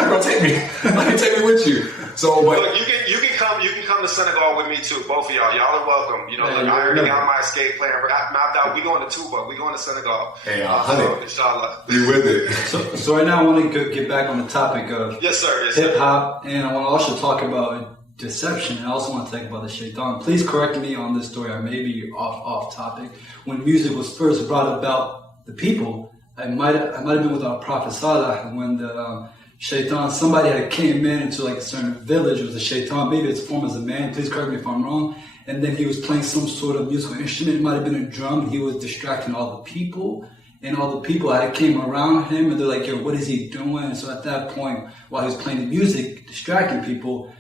Bro, take me. Take me with you. So, but look, you can come to Senegal with me too. Both of y'all. Y'all are welcome. You know, look, I already got my escape plan mapped out. We going to Tuba. We going to Senegal. Hey, so, inshallah. Be with it. So right now I want to get back on the topic of yes, sir. hip hop, and I want to also talk about deception, and I also want to talk about the shaitan. Please correct me on this story. I may be off topic. When music was first brought about the people, I might have been with our Prophet Salah when the shaitan, somebody had came into like a certain village. It was a shaitan, maybe it's formed as a man. Please correct me if I'm wrong. And then he was playing some sort of musical instrument. It might have been a drum. He was distracting all the people. And all the people that came around him, and they're like, yo, what is he doing? And so at that point, while he was playing the music, distracting people,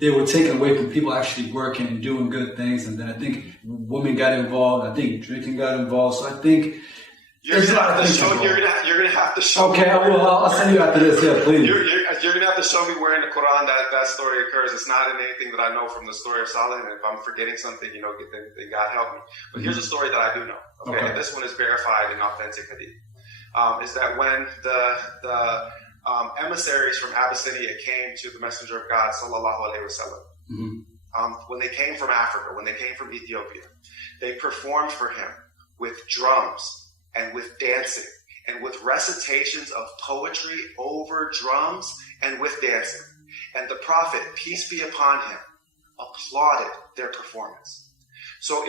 they were taken away from people actually working and doing good things. And then I think women got involved. I think drinking got involved. So I think you're gonna have to show. Okay, I'll send you after this. Yeah, please. You're gonna have to show me where in the Quran that story occurs. It's not in anything that I know from the story of Solomon. If I'm forgetting something, then God help me. But here's a story that I do know. Okay, and this one is verified in authentic hadith. Is that when the emissaries from Abyssinia came to the Messenger of God, sallallahu alaihi wasallam, when they came from Africa, when they came from Ethiopia, they performed for him with drums and with dancing and with recitations of poetry over drums and with dancing. And the Prophet, peace be upon him, applauded their performance. So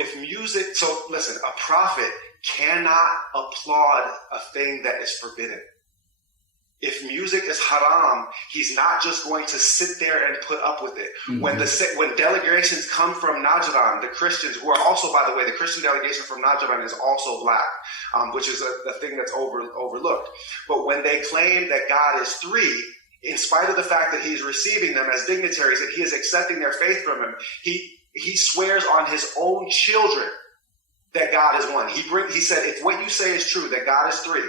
listen, a prophet cannot applaud a thing that is forbidden. If music is haram, he's not just going to sit there and put up with it. Mm-hmm. When delegations come from Najran, the Christians, who are also, by the way, the Christian delegation from Najran is also black, which is a thing that's overlooked. But when they claim that God is three, in spite of the fact that he's receiving them as dignitaries, that he is accepting their faith from him, he swears on his own children that God is one. He said, if what you say is true, that God is three,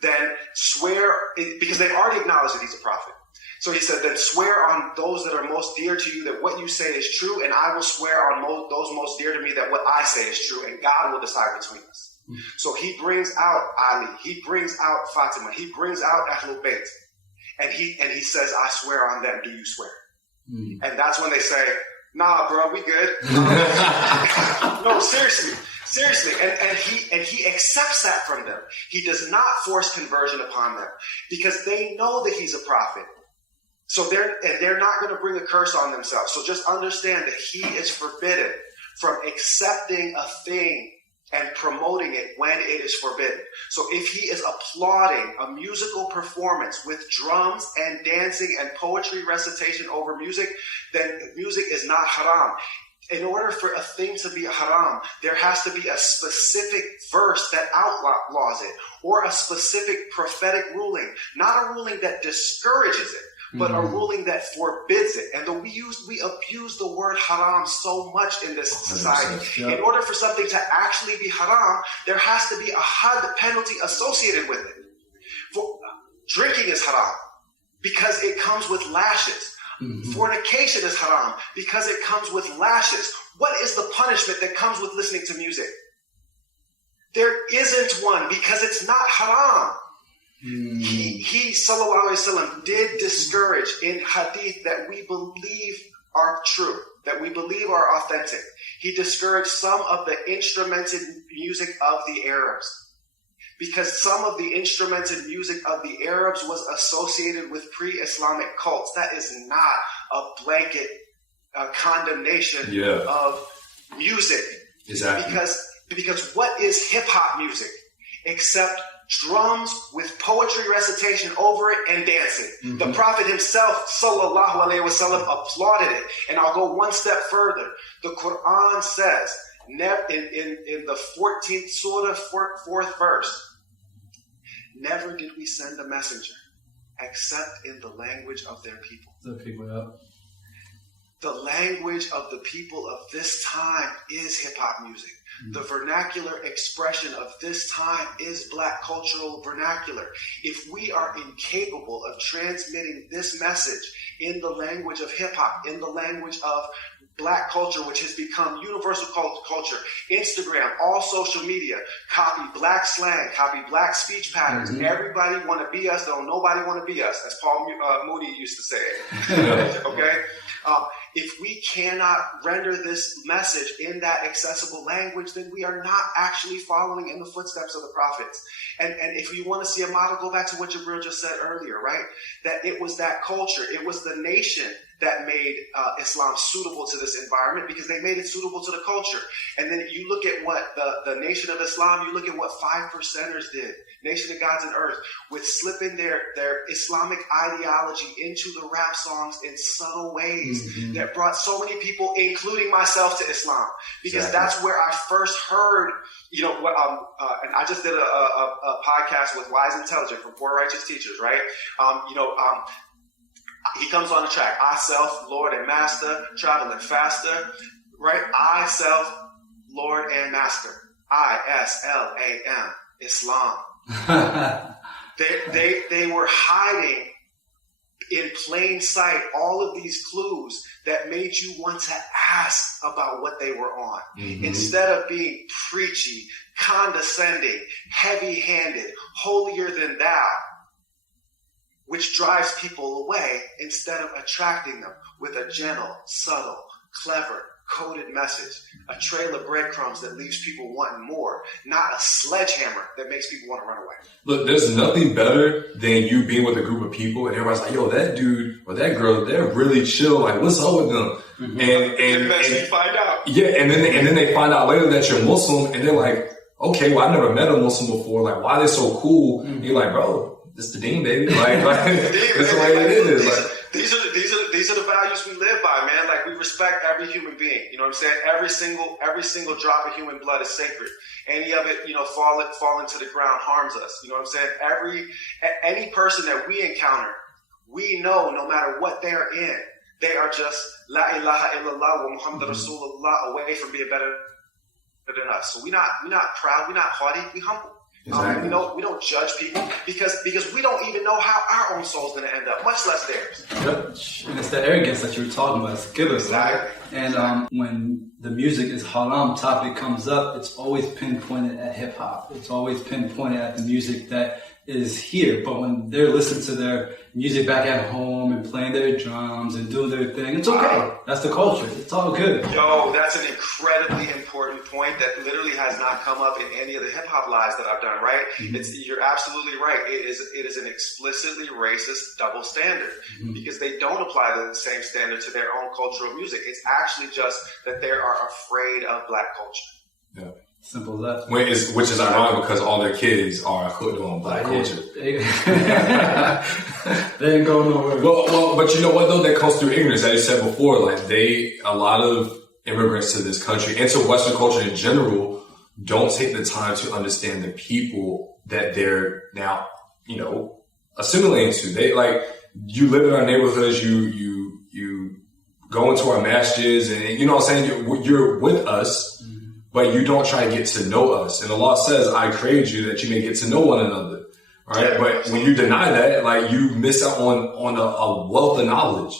then swear, because they've already acknowledged that he's a prophet. So he said, then swear on those that are most dear to you that what you say is true, and I will swear on those most dear to me that what I say is true, and God will decide between us. Mm-hmm. So he brings out Ali, he brings out Fatima, he brings out Ahlul Bayt, and he says, I swear on them, do you swear? Mm-hmm. And that's when they say, nah, bro, we good. No, seriously. And he accepts that from them. He does not force conversion upon them because they know that he's a prophet. So they're not going to bring a curse on themselves. So just understand that he is forbidden from accepting a thing and promoting it when it is forbidden. So if he is applauding a musical performance with drums and dancing and poetry recitation over music, then music is not haram. In order for a thing to be haram, there has to be a specific verse that outlaws it, or a specific prophetic ruling, not a ruling that discourages it, but a ruling that forbids it. And we abuse the word haram so much in this society. Yeah. In order for something to actually be haram, there has to be a had penalty associated with it. Drinking is haram because it comes with lashes. Mm-hmm. Fornication is haram because it comes with lashes. What is the punishment that comes with listening to music? There isn't one because it's not haram. Mm. He sallallahu alaihi wasallam did discourage in hadith that we believe are true, that we believe are authentic. He discouraged some of the instrumented music of the Arabs, because some of the instrumented music of the Arabs was associated with pre-Islamic cults. That is not a blanket condemnation of music. Exactly. Because what is hip-hop music except drums with poetry recitation over it and dancing? Mm-hmm. The Prophet himself, sallallahu alaihi wasallam, applauded it. And I'll go one step further. The Quran says, in the 14th surah, 4th verse, never did we send a messenger except in the language of their people. The people, yeah. the language of the people of this time is hip-hop music. The vernacular expression of this time is Black cultural vernacular. If we are incapable of transmitting this message in the language of hip-hop, in the language of Black culture, which has become universal culture, Instagram, all social media, copy Black slang, copy Black speech patterns. Everybody want to be us, though nobody want to be us, as Paul Moody used to say. Okay? If we cannot render this message in that accessible language, then we are not actually following in the footsteps of the prophets. And if you want to see a model, go back to what Jabril just said earlier, right? That it was that culture, it was the nation that made Islam suitable to this environment, because they made it suitable to the culture. And then you look at what the Nation of Islam, you look at what 5%ers did, Nation of Gods and Earth, with slipping their Islamic ideology into the rap songs in subtle ways that brought so many people, including myself, to Islam. Because that's where I first heard, you know, what, and I just did a podcast with Wise Intelligent from Poor Righteous Teachers, right? He comes on the track, I, self, Lord and Master, traveling faster, right? I, self, Lord and Master. I-S-L-A-M, Islam. They were hiding in plain sight all of these clues that made you want to ask about what they were on. Instead of being preachy, condescending, heavy-handed, holier than thou, which drives people away instead of attracting them with a gentle, subtle, clever, coded message, a trail of breadcrumbs that leaves people wanting more, not a sledgehammer that makes people want to run away. Look, there's nothing better than you being with a group of people and everybody's like, yo, that dude or that girl, they're really chill. Like, what's up with them? And you find out. Yeah, and then they find out later that you're Muslim, and they're like, okay, well, I've never met a Muslim before. Like, why are they so cool? And you're like, bro, it's the deen, baby. Like that's the way it is. These are the values we live by, man. Like, we respect every human being. You know what I'm saying? Every single drop of human blood is sacred. Any of it, you know, fall into the ground harms us. You know what I'm saying? Any person that we encounter, we know no matter what they're in, they are just La ilaha illallah wa Muhammad Rasulullah, away from being better than us. So we're not proud, we're not haughty, we humble. Exactly. We don't judge people because we don't even know how our own soul's going to end up, much less theirs. And it's the arrogance that you were talking about. It's killers, right? And when the music is haram topic comes up, it's always pinpointed at hip hop. It's always pinpointed at the music that is here. But when they're listening to their music back at home and playing their drums and doing their thing, it's okay. That's the culture. It's all good. Yo, that's an incredibly important point that literally has not come up in any of the hip hop lives that I've done, right? You're absolutely right. It is an explicitly racist double standard because they don't apply the same standard to their own cultural music. It's actually just that they are afraid of Black culture. Yeah. Simple as that. Which is ironic because all their kids are hooked on Black culture. They ain't going nowhere. Well, but you know what though? That comes through ignorance. As you said before, like a lot of immigrants to this country and to Western culture in general don't take the time to understand the people that they're now, you know, assimilating to. They like, you live in our neighborhoods, you go into our masjids, and you know what I'm saying? You're with us. But you don't try to get to know us. And Allah says, I created you that you may get to know one another. Right? Yeah, but when you deny that, like, you miss out on a wealth of knowledge.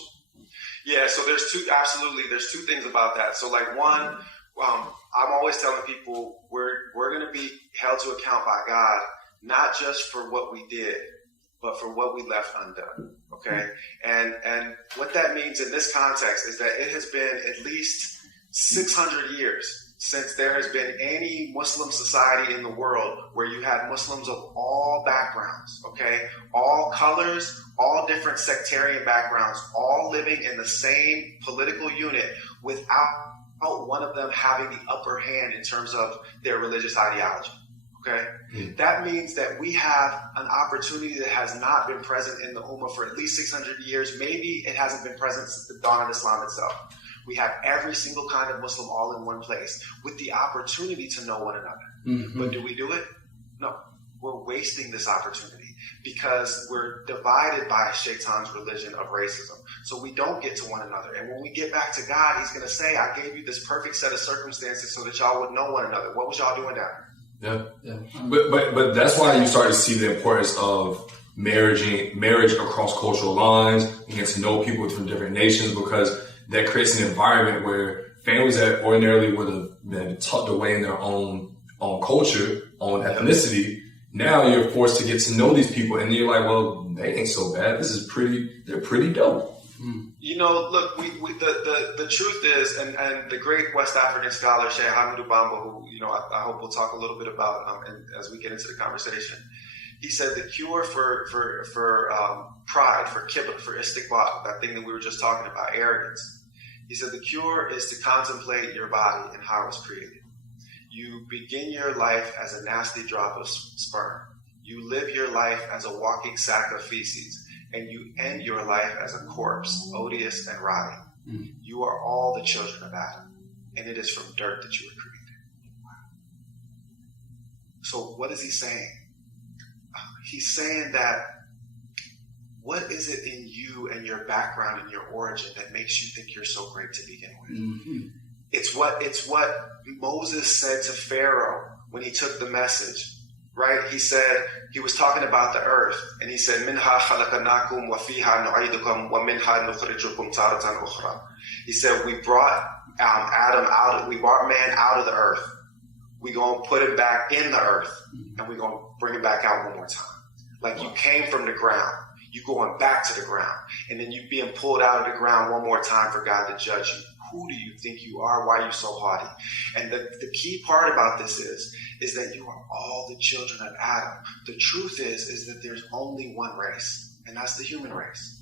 Yeah, so there's two things about that. So like one, I'm always telling people we're going to be held to account by God, not just for what we did, but for what we left undone. Okay? And what that means in this context is that it has been at least 600 years since there has been any Muslim society in the world where you had Muslims of all backgrounds, okay? All colors, all different sectarian backgrounds, all living in the same political unit without one of them having the upper hand in terms of their religious ideology, okay? That means that we have an opportunity that has not been present in the Ummah for at least 600 years. Maybe it hasn't been present since the dawn of Islam itself. We have every single kind of Muslim all in one place with the opportunity to know one another. But do we do it? No. We're wasting this opportunity because we're divided by Shaitan's religion of racism. so we don't get to one another. And when we get back to God, he's going to say, I gave you this perfect set of circumstances so that y'all would know one another. What was y'all doing down there? Yeah. But that's why you start to see the importance of marriage across cultural lines. You get to know people from different nations, because that creates an environment where families that ordinarily would have been tucked away in their own culture, own ethnicity, now you're forced to get to know these people, and you're like, well, they ain't so bad. They're pretty dope. You know, look, the truth is, and the great West African scholar Sheik Hamidou Bamba, who, you know, I hope we'll talk a little bit about as we get into the conversation. He said the cure for pride, for kibble, for istiqbal, that thing that we were just talking about, arrogance. He said the cure is to contemplate your body and how it was created. You begin your life as a nasty drop of sperm. You live your life as a walking sack of feces, and you end your life as a corpse, odious and rotting. You are all the children of Adam, and it is from dirt that you were created. So what is he saying? He's saying that what is it in you and your background and your origin that makes you think you're so great to begin with? Mm-hmm. It's what Moses said to Pharaoh when he took the message, right? He said, he was talking about the earth, and he said, "Minha khalaqnakum wa fiha nu'idukum wa minha nukhrijukum taratan ukhra." He said, we brought we brought man out of the earth. We're going to put him back in the earth, and we're going to bring him back out one more time. Like you came from the ground, you going back to the ground, and then you being pulled out of the ground one more time for God to judge you. Who do you think you are? Why are you so haughty? And the key part about this is that you are all the children of Adam. The truth is that there's only one race, and that's the human race.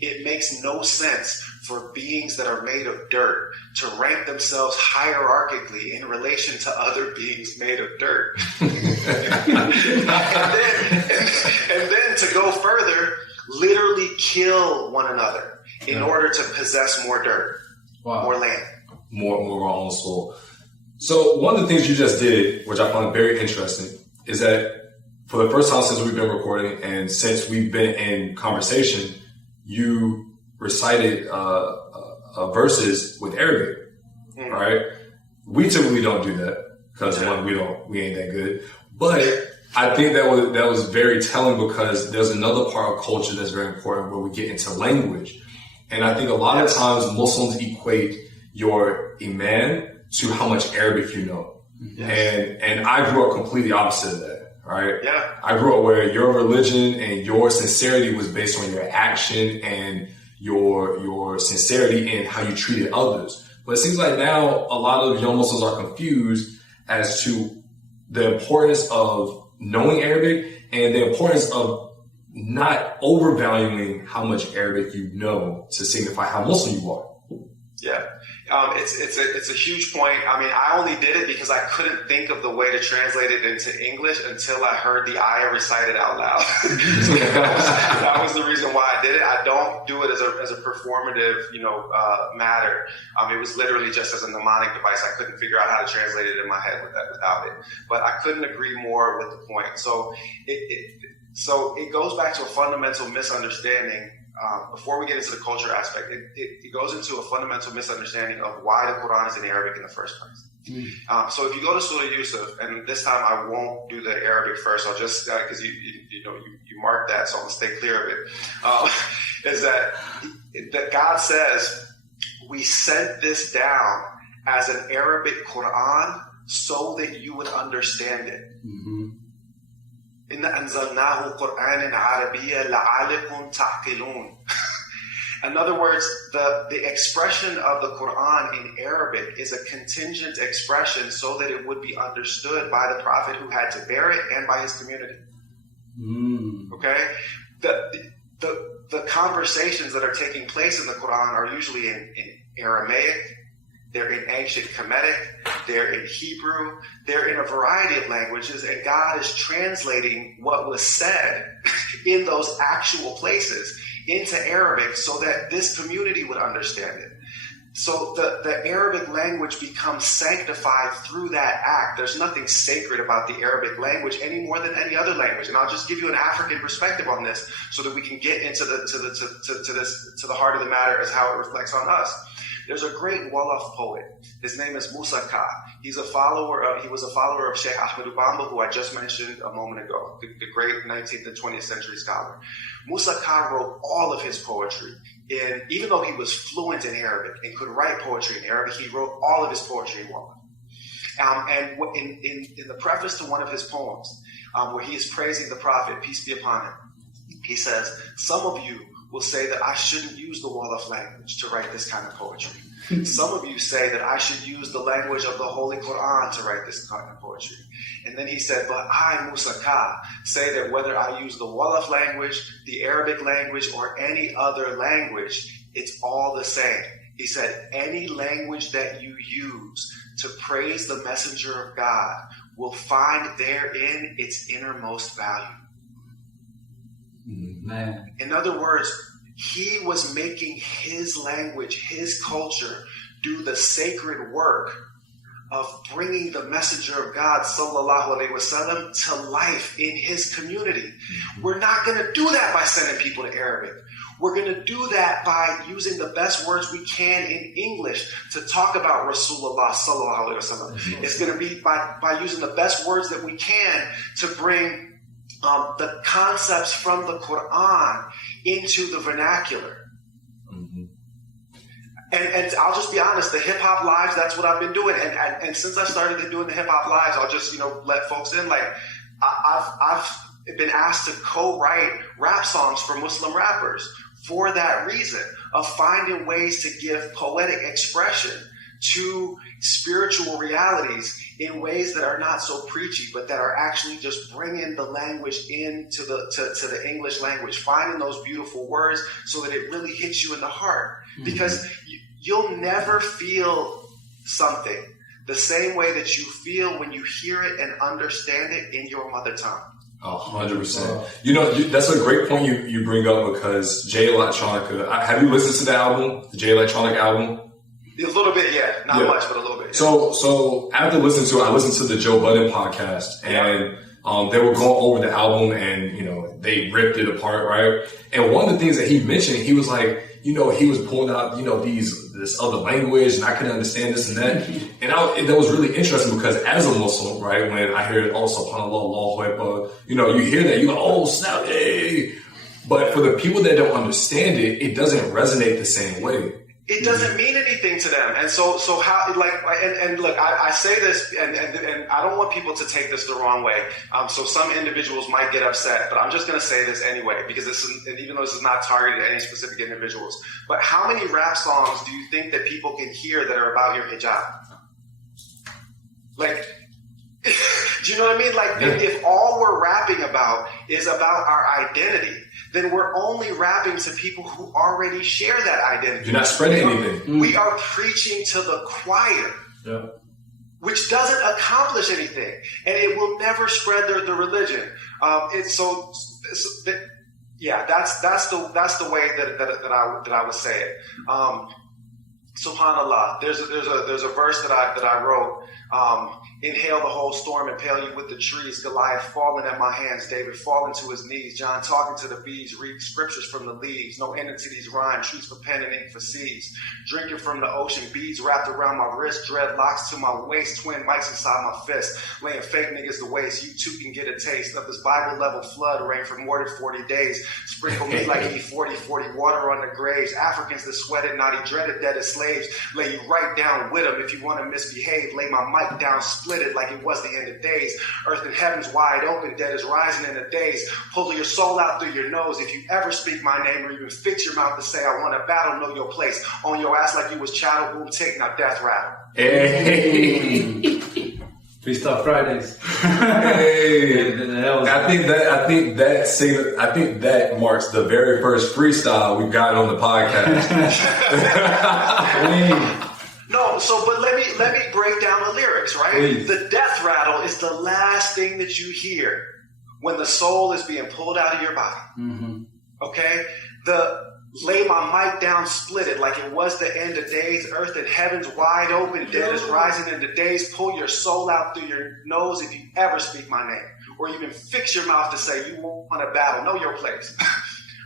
It makes no sense for beings that are made of dirt to rank themselves hierarchically in relation to other beings made of dirt. and then to go further, literally kill one another in order to possess more dirt, more land. More of our own soul. So one of the things you just did, which I found very interesting, is that for the first time since we've been recording and since we've been in conversation, you recited verses with Arabic, right? We typically don't do that because one, we ain't that good. But I think that was very telling, because there's another part of culture that's very important where we get into language. And I think a lot of times Muslims equate your iman to how much Arabic you know. Yes. And I grew up completely opposite of that. Right? Yeah. I grew up where your religion and your sincerity was based on your action and your sincerity in how you treated others. But it seems like now a lot of young Muslims are confused as to the importance of knowing Arabic and the importance of not overvaluing how much Arabic you know to signify how Muslim you are. Yeah. It's a huge point. I mean, I only did it because I couldn't think of the way to translate it into English until I heard the ayah recited out loud. So that was the reason why I did it. I don't do it as a performative, matter. It was literally just as a mnemonic device. I couldn't figure out how to translate it in my head without it. But I couldn't agree more with the point. So it goes back to a fundamental misunderstanding. Before we get into the culture aspect, it goes into a fundamental misunderstanding of why the Quran is in Arabic in the first place. So if you go to Surah Yusuf, and this time I won't do the Arabic first, I'll just, because you marked that, so I'm going to stay clear of it, is that God says, we sent this down as an Arabic Quran so that you would understand it. إِنَّا أَنزَلْنَاهُ قُرْآنًا عَرَبِيًّا لَعَلَّكُمْ تَعْقِلُونَ. In other words, the expression of the Quran in Arabic is a contingent expression so that it would be understood by the Prophet who had to bear it and by his community. Okay? The conversations that are taking place in the Quran are usually in Aramaic, they're in ancient Kemetic, they're in Hebrew, they're in a variety of languages, and God is translating what was said in those actual places into Arabic so that this community would understand it. So the Arabic language becomes sanctified through that act. There's nothing sacred about the Arabic language any more than any other language. And I'll just give you an African perspective on this so that we can get into the heart of the matter as how it reflects on us. There's a great Wolof poet. His name is Musa Ka. He was a follower of Sheik Ahmadu Bamba, who I just mentioned a moment ago, the great 19th and 20th century scholar. Musa Ka wrote all of his poetry. Even though he was fluent in Arabic and could write poetry in Arabic, he wrote all of his poetry in Wolof. And in the preface to one of his poems, where he is praising the Prophet, peace be upon him, he says, "Some of you will say that I shouldn't use the Wolof language to write this kind of poetry. Some of you say that I should use the language of the Holy Quran to write this kind of poetry." And then he said, "But I, Musa Ka, say that whether I use the Wolof language, the Arabic language, or any other language, it's all the same." He said, "Any language that you use to praise the messenger of God will find therein its innermost value." Man. In other words, he was making his language, his culture, do the sacred work of bringing the messenger of God, sallallahu alaihi wasallam, to life in his community. We're not going to do that by sending people to Arabic. We're going to do that by using the best words we can in English to talk about Rasulullah sallallahu alaihi wasallam. It's going to be by using the best words that we can to bring the concepts from the Quran into the vernacular. And I'll just be honest, the hip hop lives, that's what I've been doing. And since I started doing the hip hop lives, I'll just, let folks in. Like, I've been asked to co-write rap songs for Muslim rappers for that reason of finding ways to give poetic expression to spiritual realities in ways that are not so preachy, but that are actually just bringing the language into to the English language, finding those beautiful words so that it really hits you in the heart. Because you'll never feel something the same way that you feel when you hear it and understand it in your mother tongue. 100%. That's a great point you bring up, because Jay Electronica, have you listened to the album, the Jay Electronic album? A little bit, yeah. Not much, but a little bit. Yeah. So after listening to it, I listened to the Joe Budden podcast, and they were going over the album, and they ripped it apart, right? And one of the things that he mentioned, he was like, he was pulling out, this other language, and I couldn't understand this and that. And that was really interesting, because as a Muslim, right, when I hear also subhanallah, Allahu Akbar, you hear that, you're like, oh snap, hey. But for the people that don't understand it, it doesn't resonate the same way. It doesn't mean anything to them. And so how, and look, I say this, and I don't want people to take this the wrong way. So some individuals might get upset, but I'm just going to say this anyway, because even though this is not targeted at any specific individuals, but how many rap songs do you think that people can hear that are about your hijab? Like, do you know what I mean? Like, if all we're rapping about is about our identity, then we're only rapping to people who already share that identity. You're not spreading anything. We are preaching to the choir, which doesn't accomplish anything, and it will never spread the religion. That's the way that I would say it. Subhanallah. There's a verse that I wrote. Inhale the whole storm, impale you with the trees. Goliath falling at my hands, David falling to his knees. John talking to the bees, read scriptures from the leaves. No end to these rhymes, trees for pen and ink for seas. Drinking from the ocean, beads wrapped around my wrist, dreadlocks to my waist, twin mics inside my fist. Laying fake niggas to waste, you too can get a taste of this Bible level flood rain for more than 40 days. Sprinkle me like E40, water on the graves. Africans that sweated, naughty, dreaded, dead as slaves. Lay you right down with them if you want to misbehave. Lay my mic down, split it like it was the end of days. Earth and heavens wide open, dead is rising in the days. Pull your soul out through your nose. If you ever speak my name or even fix your mouth to say I want to battle, know your place. On your ass like you was child, boom, take, now death rattle. Hey. Freestyle Fridays. Hey. I think that marks the very first freestyle we got on the podcast. No, but let me break down the lyrics, right? Please. The death rattle is the last thing that you hear when the soul is being pulled out of your body. Mm-hmm. Okay? lay my mic down, split it like it was the end of days, earth and heavens wide open, dead is rising in the days, pull your soul out through your nose if you ever speak my name, or even fix your mouth to say you want a battle, know your place,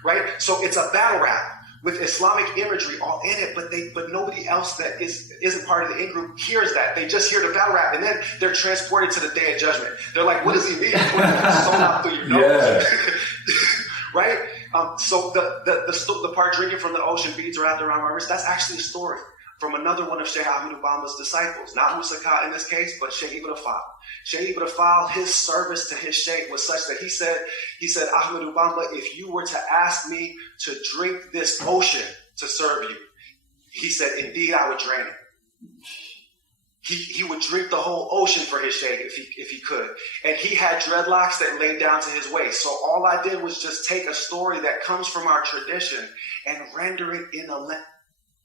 right? So it's a battle rap with Islamic imagery all in it, but nobody else that isn't part of the in-group hears that. They just hear the battle rap, and then they're transported to the day of judgment. They're like, what does he mean? Pulling your soul out through your nose, right? So the part drinking from the ocean, beads wrapped around my wrist, that's actually a story from another one of Sheikh Ahmed Bamba's disciples. Not Musaka in this case, but Sheikh Ibn Afal. Sheikh Ibn Afal, his service to his Sheikh was such that he said, Ahmed Bamba, if you were to ask me to drink this ocean to serve you, he said, indeed, I would drain it. He would drink the whole ocean for his Sheikh if he could. And he had dreadlocks that laid down to his waist. So all I did was just take a story that comes from our tradition and render it in a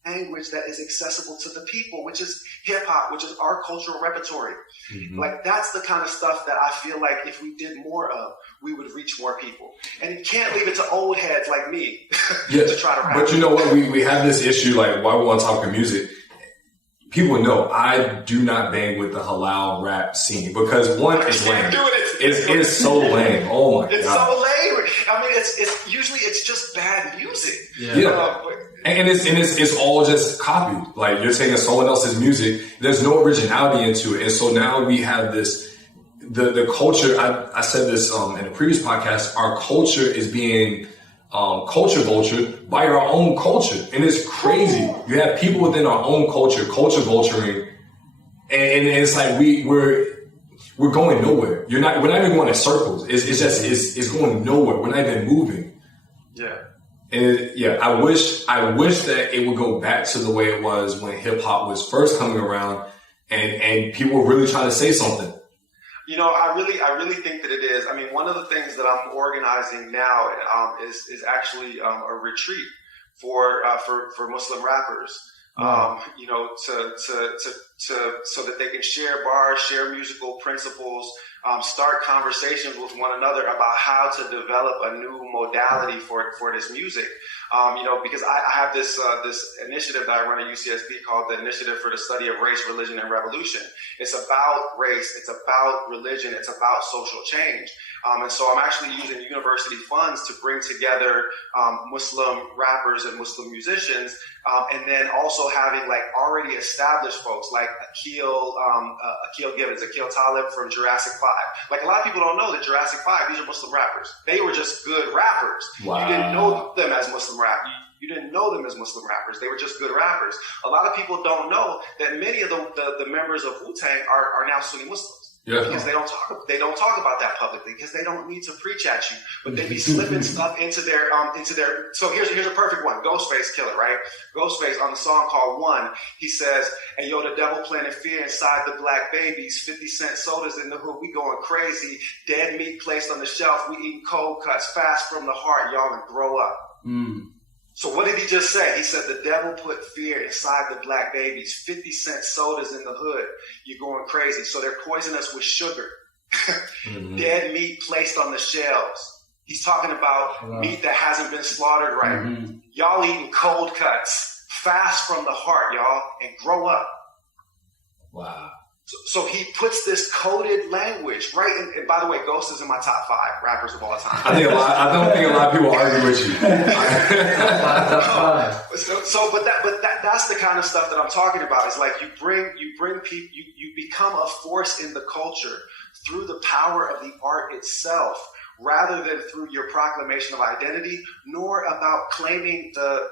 language that is accessible to the people, which is hip hop, which is our cultural repertory. Mm-hmm. Like that's the kind of stuff that I feel like if we did more of, we would reach more people. And you can't leave it to old heads like me to try to rap. But you know what? We have this issue, like why we want to talk about music. People know I do not bang with the halal rap scene because one is lame. It's so lame. Oh my god, it's so lame. I mean, it's usually just bad music. Yeah. And it's all just copied. Like you're taking someone else's music. There's no originality into it. And so now we have this, the culture. I said this in a previous podcast. Our culture is being culture vultured by our own culture, and it's crazy. You have people within our own culture vulturing, and it's like we're going nowhere. We're not even going in circles. It's going nowhere. We're not even moving. Yeah. And I wish that it would go back to the way it was when hip hop was first coming around, and people were really trying to say something. You know, I really think that it is. I mean, one of the things that I'm organizing now is actually a retreat for Muslim rappers. You know, to so that they can share bars, share musical principles, start conversations with one another about how to develop a new modality for this music. You know, because I have this initiative that I run at UCSB called the Initiative for the Study of Race, Religion, and Revolution. It's about race, it's about religion, it's about social change. And so I'm actually using university funds to bring together Muslim rappers and Muslim musicians, and then also having like already established folks like Akil Gibbons, Akil Talib from Jurassic 5. Like a lot of people don't know that Jurassic 5, these are Muslim rappers. They were just good rappers. Wow. You didn't know them as Muslim rappers. You didn't know them as Muslim rappers. They were just good rappers. A lot of people don't know that many of the members of Wu-Tang are now Sunni Muslims. Yeah. Because they don't talk about that publicly because they don't need to preach at you, but they be slipping stuff into their. So here's a perfect one. Ghostface Killer, right? Ghostface on the song called One, he says, "Hey yo, the devil planted fear inside the black babies. 50-cent sodas in the hood, we going crazy. Dead meat placed on the shelf, we eating cold cuts. Fast from the heart, y'all, and grow up." So what did he just say? He said the devil put fear inside the black babies. 50-cent sodas in the hood. You're going crazy. So they're poisoning us with sugar. Dead meat placed on the shelves. He's talking about meat that hasn't been slaughtered right. Y'all eating cold cuts. Fast from the heart, y'all, and grow up. Wow. So he puts this coded language, right? And by the way, Ghost is in my top 5 rappers of all time. I don't think a lot of people argue with you. But that's the kind of stuff that I'm talking about. It's like you bring people, you become a force in the culture through the power of the art itself, rather than through your proclamation of identity, nor about claiming the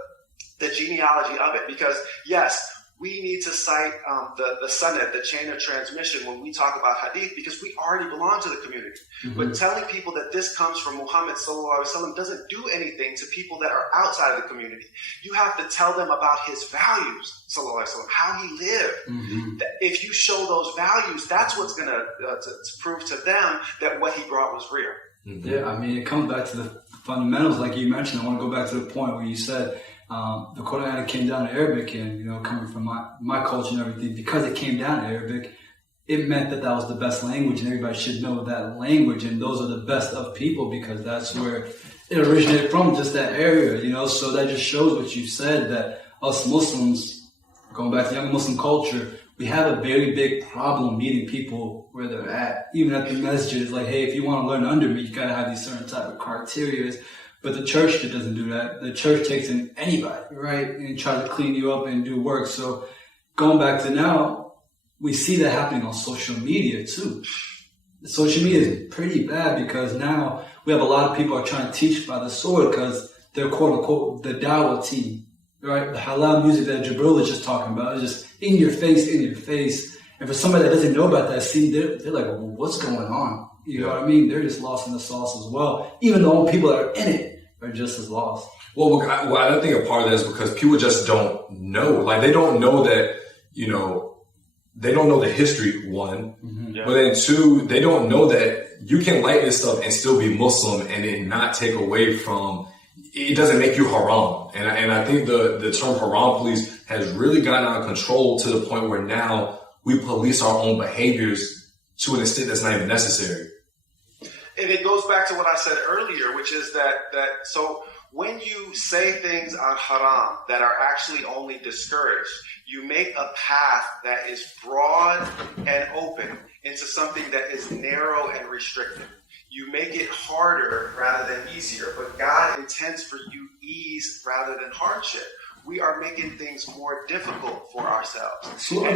genealogy of it. Because yes, we need to cite the sanad, the chain of transmission, when we talk about hadith, because we already belong to the community. But telling people that this comes from Muhammad sallallahu alaihi wasallam doesn't do anything to people that are outside of the community. You have to tell them about his values, sallallahu alaihi wasallam, how he lived. If you show those values, that's what's going to prove to them that what he brought was real. Yeah, I mean, it comes back to the fundamentals, like you mentioned. I want to go back to the point where you said the Quran came down in Arabic, and coming from my culture and everything, because it came down in Arabic, it meant that was the best language, and everybody should know that language, and those are the best of people, because that's where it originated from just that area, you know. So that just shows what you said, that us Muslims, going back to young Muslim culture, we have a very big problem meeting people where they're at. Even at the masjid, it's like, hey, if you want to learn under me, you got to have these certain type of criteria. But the church doesn't do that. The church takes in anybody, right, and tries to clean you up and do work. So going back to now, we see that happening on social media too. Social media is pretty bad because now we have a lot of people are trying to teach by the sword because they're quote unquote the dawah team, right? The halal music that Jabril is just talking about is just in your face. And for somebody that doesn't know about that scene, they're like, well, what's going on? You know what I mean? They're just lost in the sauce as well. Even the only people that are in it are just as lost. Well, I think a part of that is because people just don't know. Like, they don't know that, you know, they don't know the history, one. Mm-hmm. Yeah. But then two, they don't know that you can like this stuff and still be Muslim and then not take away from, it doesn't make you haram. And I think the term haram police has really gotten out of control to the point where now we police our own behaviors to an extent that's not even necessary. And it goes back to what I said earlier, which is that so when you say things on haram that are actually only discouraged, you make a path that is broad and open into something that is narrow and restricted. You make it harder rather than easier, but God intends for you ease rather than hardship. We are making things more difficult for ourselves. So what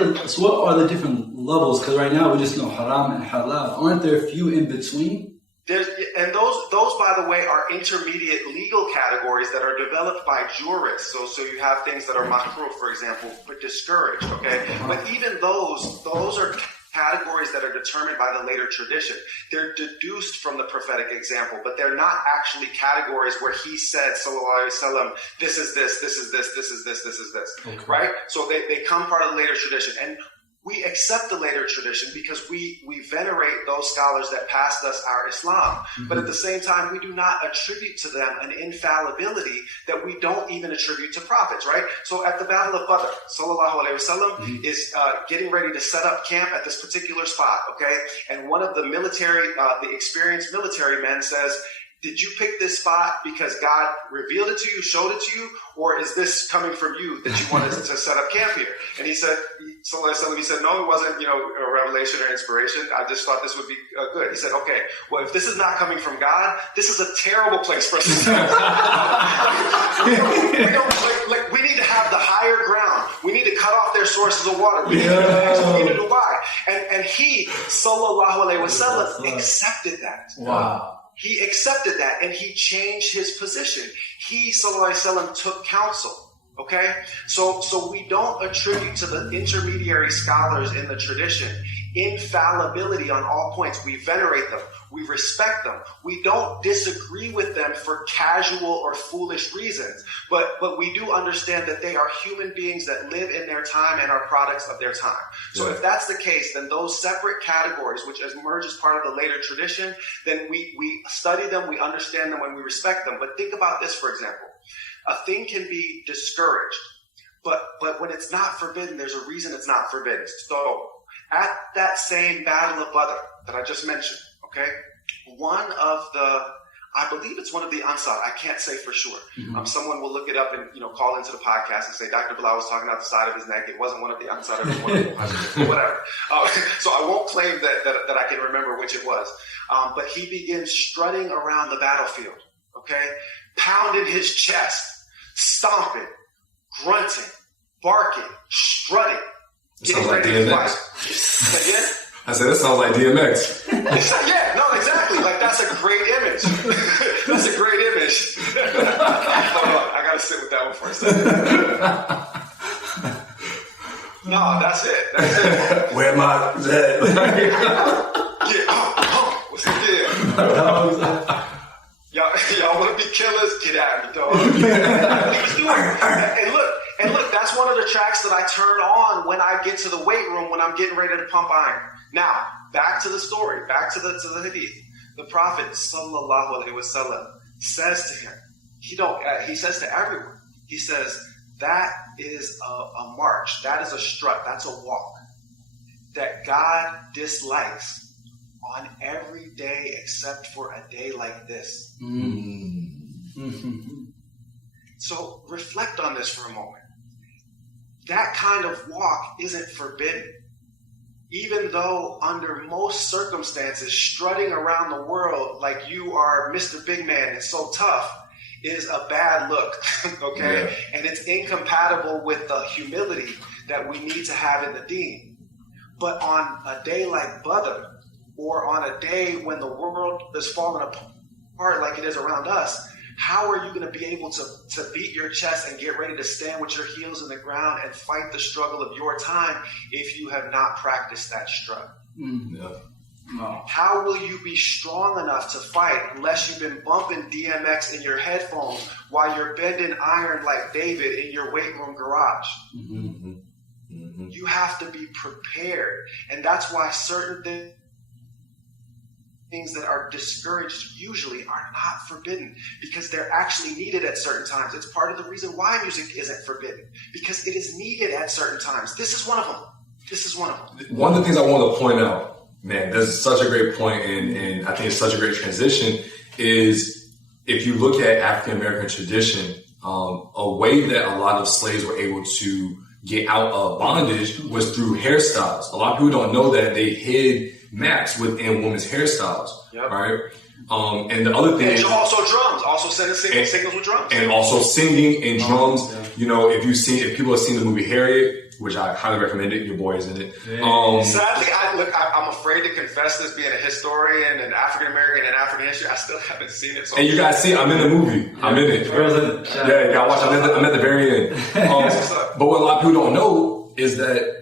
are the different levels? Because right now we just know haram and halal. Aren't there a few in between? And those, by the way, are intermediate legal categories that are developed by jurists. So you have things that are makruh, for example, but discouraged, okay? But even those are categories that are determined by the later tradition. They're deduced from the prophetic example, but they're not actually categories where he said, sallallahu alaihi wasallam, this is this, this is this, this is this, this is this, okay. Right? So they come part of the later tradition. And we accept the later tradition because we venerate those scholars that passed us our Islam. Mm-hmm. But at the same time, we do not attribute to them an infallibility that we don't even attribute to prophets, right? So at the Battle of Badr, sallallahu alaihi wasallam mm-hmm. is getting ready to set up camp at this particular spot, okay? And one of the the experienced military men says, did you pick this spot because God revealed it to you, showed it to you, or is this coming from you that you wanted to set up camp here? And he said, he said, no, it wasn't, a revelation or inspiration. I just thought this would be good. He said, okay, well, if this is not coming from God, this is a terrible place for us to set up. We need to have the higher ground. We need to cut off their sources of water. We need to do why. And he, sallallahu alaihi wasallam, accepted that. Wow. He accepted that and he changed his position. He, sallallahu alaihi wasallam, took counsel. Okay? So we don't attribute to the intermediary scholars in the tradition infallibility on all points. We venerate them. We respect them. We don't disagree with them for casual or foolish reasons. But we do understand that they are human beings that live in their time and are products of their time. So if that's the case, then those separate categories, which emerge as part of the later tradition, then we study them, we understand them, and we respect them. But think about this, for example. A thing can be discouraged, but when it's not forbidden, there's a reason it's not forbidden. So at that same Battle of Badr that I just mentioned, okay, I believe it's one of the Ansar. I can't say for sure. Mm-hmm. Someone will look it up and call into the podcast and say Dr. Bilal was talking out the side of his neck. It wasn't one of the Ansar. It was one of the whatever. So I won't claim that I can remember which it was. But he begins strutting around the battlefield. Okay, pounding his chest, stomping, grunting, barking, strutting. Sounds like DMX. Again? I said, that sounds like DMX. Yeah, no, exactly. Like, that's a great image. That's a great image. Hold on, I gotta sit with that one for a second. No, that's it. Where my Zed? What's the deal? Y'all want to be killers? Get at me, dog. And look, that's one of the tracks that I turn on when I get to the weight room when I'm getting ready to pump iron. Now, back to the story, back to the hadith. The Prophet sallallahu alaihi wasallam says to him, he says to everyone, he says, that is a march, that is a strut, that's a walk that God dislikes on every day except for a day like this. Mm. So reflect on this for a moment. That kind of walk isn't forbidden. Even though under most circumstances, strutting around the world like you are Mr. Big Man and so tough is a bad look, okay? Yeah. And it's incompatible with the humility that we need to have in the deen. But on a day like Badr, or on a day when the world is falling apart like it is around us, how are you going to be able to beat your chest and get ready to stand with your heels in the ground and fight the struggle of your time if you have not practiced that struggle? No. How will you be strong enough to fight unless you've been bumping DMX in your headphones while you're bending iron like David in your weight room garage? You have to be prepared. And that's why certain things that are discouraged usually are not forbidden, because they're actually needed at certain times. It's part of the reason why music isn't forbidden, because it is needed at certain times. This is one of them. One of the things I want to point out, man, that's such a great point, and I think it's such a great transition, is if you look at African American tradition, a way that a lot of slaves were able to get out of bondage was through hairstyles. A lot of people don't know that they hid maps within women's hairstyles, right? And the other thing is also drums, also signals with drums, and also singing and drums. You know, if people have seen the movie Harriet, which I highly recommend it, your boy is in it. Sadly, I'm afraid to confess this, being a historian and African American and African history, I still haven't seen it. So and you guys see, I'm in the movie. I'm in it. Yeah, you gotta watch. I'm at the very end. But what a lot of people don't know is that.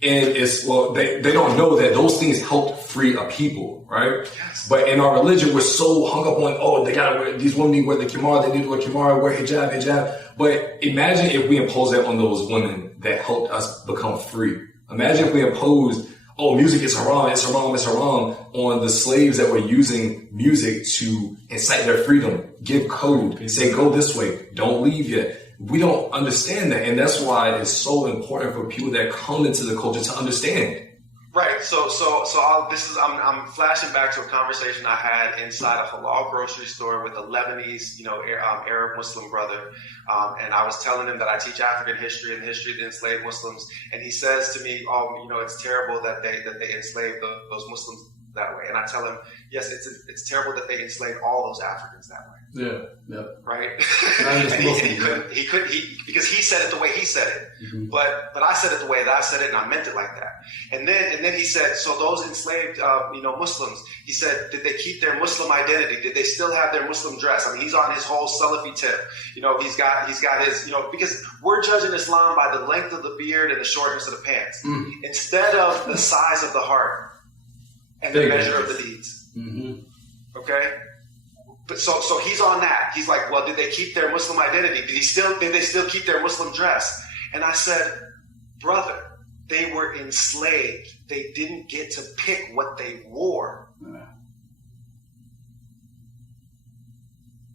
And they don't know that those things helped free a people, right? Yes. But in our religion, we're so hung up on, they gotta wear, these women need to wear the kimar, they need to wear kimar, wear hijab. But imagine if we impose that on those women that helped us become free. Imagine if we imposed, music is haram, it's haram on the slaves that were using music to incite their freedom, give code, say go this way, don't leave yet. We don't understand that, and that's why it's so important for people that come into the culture to understand. Right. So I'm flashing back to a conversation I had inside a halal grocery store with a Lebanese, Arab Muslim brother, and I was telling him that I teach African history and the history of the enslaved Muslims, and he says to me, it's terrible that they enslaved those Muslims that way, and I tell him, yes, it's terrible that they enslaved all those Africans that way. Yeah. Right. And he couldn't because he said it the way he said it, but I said it the way that I said it, and I meant it like that. And then he said, so those enslaved, Muslims, he said, did they keep their Muslim identity? Did they still have their Muslim dress? I mean, he's on his whole Salafi tip. He's got his, because we're judging Islam by the length of the beard and the shortness of the pants, instead of the size of the heart and the measure of the deeds. Okay. But so he's on that. He's like, well, did they keep their Muslim identity? Did they still keep their Muslim dress? And I said, brother, they were enslaved. They didn't get to pick what they wore.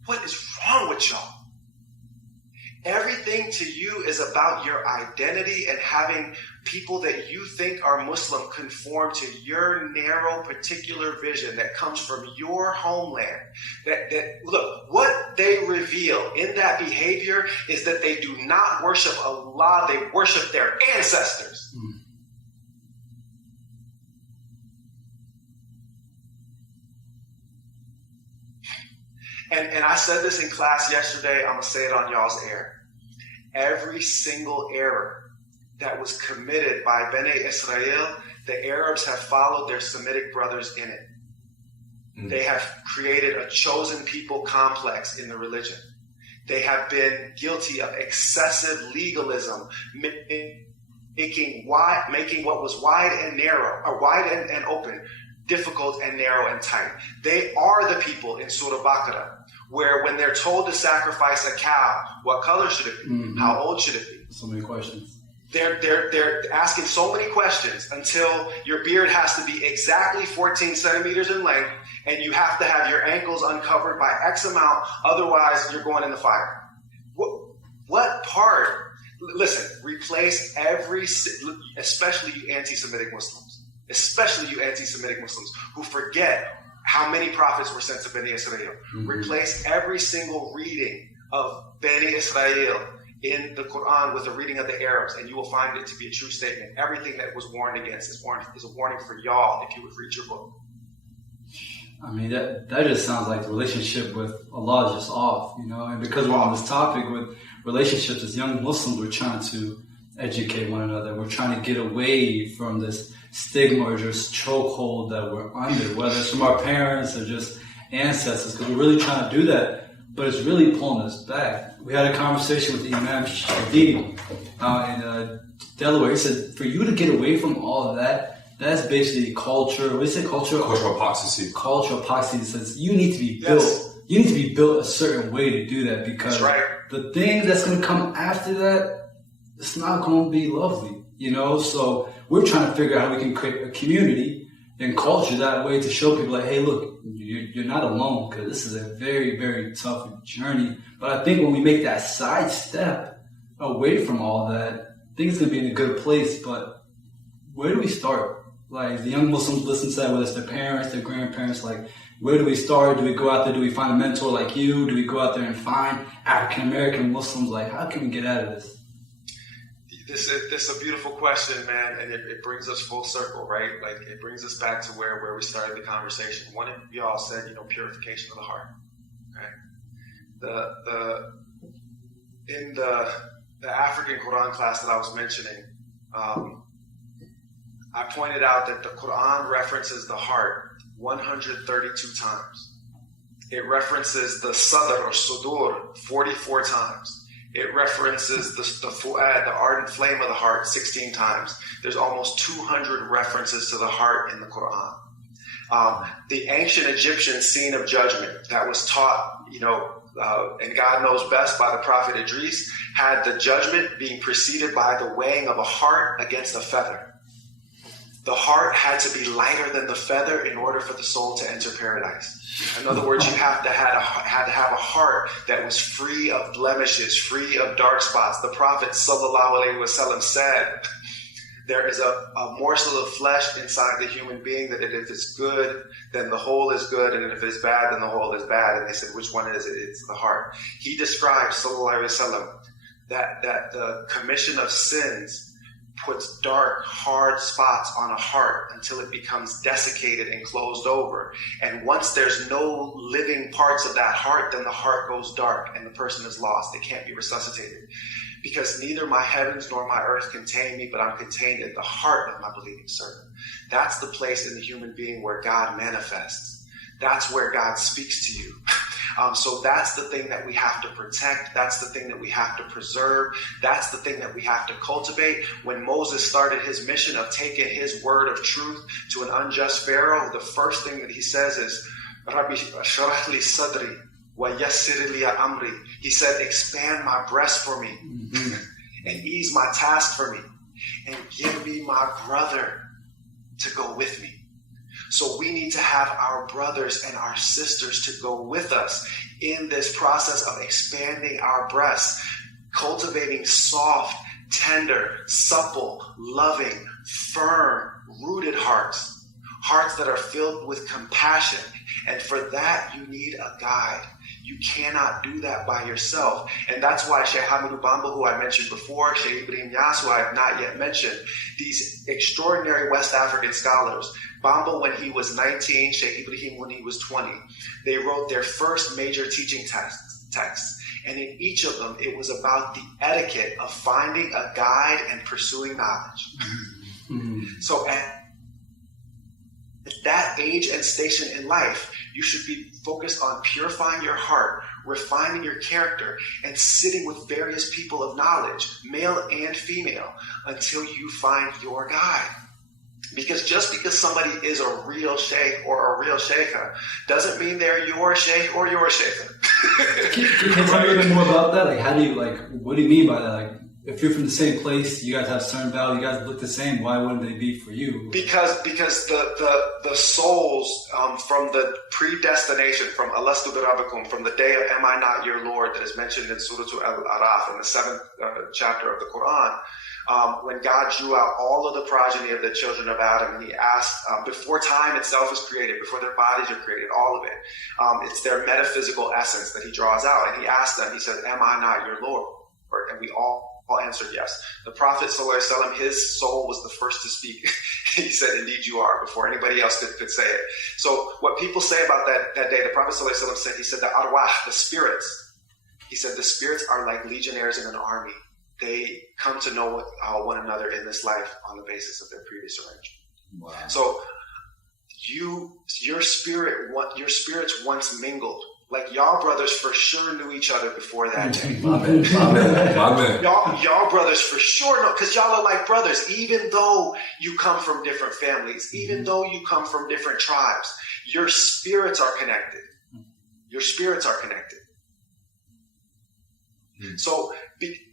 What is wrong with y'all? Everything to you is about your identity and having people that you think are Muslim conform to your narrow particular vision that comes from your homeland. That look, what they reveal in that behavior is that they do not worship Allah, they worship their ancestors. And I said this in class yesterday, I'm going to say it on y'all's air. Every single error that was committed by Bnei Israel, the Arabs have followed their Semitic brothers in it. They have created a chosen people complex in the religion. They have been guilty of excessive legalism, making what was wide and narrow, or wide and open, difficult and narrow and tight. They are the people in Surah Baqarah where when they're told to sacrifice a cow, what color should it be? How old should it be? So many questions. They're asking so many questions until your beard has to be exactly 14 centimeters in length, and you have to have your ankles uncovered by X amount, otherwise you're going in the fire. What part? Listen, replace especially you anti-Semitic Muslims who forget how many prophets were sent to Bani Israel. Replace every single reading of Bani Israel in the Quran with a reading of the Arabs, and you will find it to be a true statement. Everything that was warned against is a warning for y'all if you would read your book. I mean, that just sounds like the relationship with Allah is just off, and because we're on this topic with relationships as young Muslims, we're trying to educate one another. We're trying to get away from this stigma or just chokehold that we're under, whether it's from our parents or just ancestors, because we're really trying to do that, but it's really pulling us back. We had a conversation with Imam Sheik out in Delaware. He said, for you to get away from all of that, that's basically culture. What do you say? Cultural apostasy. Cultural apostasy says you need to be built. Yes. You need to be built a certain way to do that, because the thing that's going to come after that, it's not going to be lovely, So we're trying to figure out how we can create a community and culture that way to show people like, hey, look, you're not alone, because this is a very, very tough journey. But I think when we make that side step away from all that, I think it's going to be in a good place. But where do we start? Like, the young Muslims listen to that, whether it's their parents, their grandparents, like, where do we start? Do we go out there? Do we find a mentor like you? Do we go out there and find African-American Muslims? Like, how can we get out of this? This is a beautiful question, man, and it brings us full circle, right? Like, it brings us back to where we started the conversation. One of y'all said, purification of the heart, okay? In the African Quran class that I was mentioning, I pointed out that the Quran references the heart 132 times. It references the sadr or sudur 44 times. It references the fu'ad, the ardent flame of the heart, 16 times. There's almost 200 references to the heart in the Quran. The ancient Egyptian scene of judgment that was taught, and God knows best, by the Prophet Idris, had the judgment being preceded by the weighing of a heart against a feather. The heart had to be lighter than the feather in order for the soul to enter paradise. In other words, you had to have a heart that was free of blemishes, free of dark spots. The Prophet ﷺ said, there is a morsel of flesh inside the human being that if it's good, then the whole is good, and if it's bad, then the whole is bad. And they said, which one is it? It's the heart. He described, ﷺ, that the commission of sins puts dark, hard spots on a heart until it becomes desiccated and closed over. And once there's no living parts of that heart, then the heart goes dark and the person is lost. It can't be resuscitated. Because neither my heavens nor my earth contain me, but I'm contained in the heart of my believing servant. That's the place in the human being where God manifests. That's where God speaks to you. So that's the thing that we have to protect. That's the thing that we have to preserve. That's the thing that we have to cultivate. When Moses started his mission of taking his word of truth to an unjust Pharaoh, the first thing that he says is, Rabbi shrah li sadri wa yassir li amri. He said, expand my breast for me and ease my task for me and give me my brother to go with me. So we need to have our brothers and our sisters to go with us in this process of expanding our breasts, cultivating soft, tender, supple, loving, firm, rooted hearts, hearts that are filled with compassion. And for that, you need a guide. You cannot do that by yourself. And that's why Sheikh Hamidou Bamba, who I mentioned before, Sheikh Ibrahim Niasse, who I have not yet mentioned, these extraordinary West African scholars, Bamba when he was 19, Sheikh Ibrahim when he was 20, they wrote their first major teaching texts. And in each of them, it was about the etiquette of finding a guide and pursuing knowledge. So at that age and station in life, you should be focused on purifying your heart, refining your character, and sitting with various people of knowledge, male and female, until you find your guide. Because just because somebody is a real sheikh or a real sheikha doesn't mean they're your sheikh or your sheikha. Can you tell me a little bit more about that? Like, how do you, what do you mean by that? Like, if you're from the same place, you guys have certain values, you guys look the same, why wouldn't they be for you? Because the souls from the predestination, from Alastu Birabakum, from the day of Am I Not Your Lord, that is mentioned in Surah Al-Araf, in the 7th chapter of the Quran, when God drew out all of the progeny of the children of Adam, and he asked, before time itself is created, before their bodies are created, all of it, it's their metaphysical essence that he draws out. And he asked them, he said, am I not your Lord? And we all answered yes. The Prophet ﷺ, his soul was the first to speak. He said, indeed you are, before anybody else could say it. So what people say about that day, the Prophet ﷺ said, he said, the arwah, the spirits, he said, the spirits are like legionnaires in an army. They come to know one another in this life on the basis of their previous arrangement. Wow. So your spirits once mingled. Like y'all brothers for sure knew each other before that day. My man. Y'all brothers for sure know, because y'all are like brothers, even though you come from different families, even though you come from different tribes, your spirits are connected. Your spirits are connected. So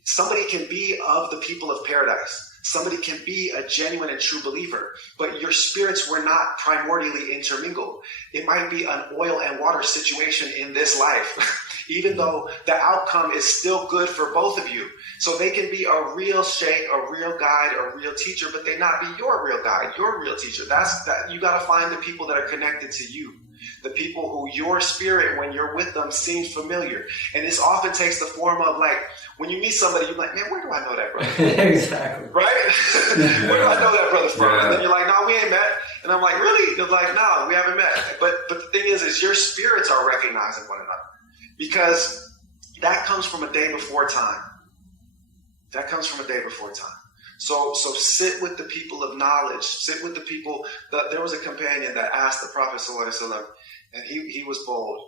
somebody can be of the people of paradise. Somebody can be a genuine and true believer, but your spirits were not primordially intermingled. It might be an oil and water situation in this life, even though the outcome is still good for both of you. So they can be a real sheikh, a real guide, a real teacher, but they not be your real guide, your real teacher. You got to find the people that are connected to you. The people who your spirit, when you're with them, seems familiar. And this often takes the form of like, when you meet somebody, you're like, man, where do I know that brother? Exactly. Right? Where do I know that brother from? And then you're like, no, we ain't met. And I'm like, really? They're like, no, we haven't met. But the thing is your spirits are recognizing one another. Because that comes from a day before time. That comes from a day before time. So sit with the people of knowledge. Sit with the people. There was a companion that asked the Prophet ﷺ, and he was bold.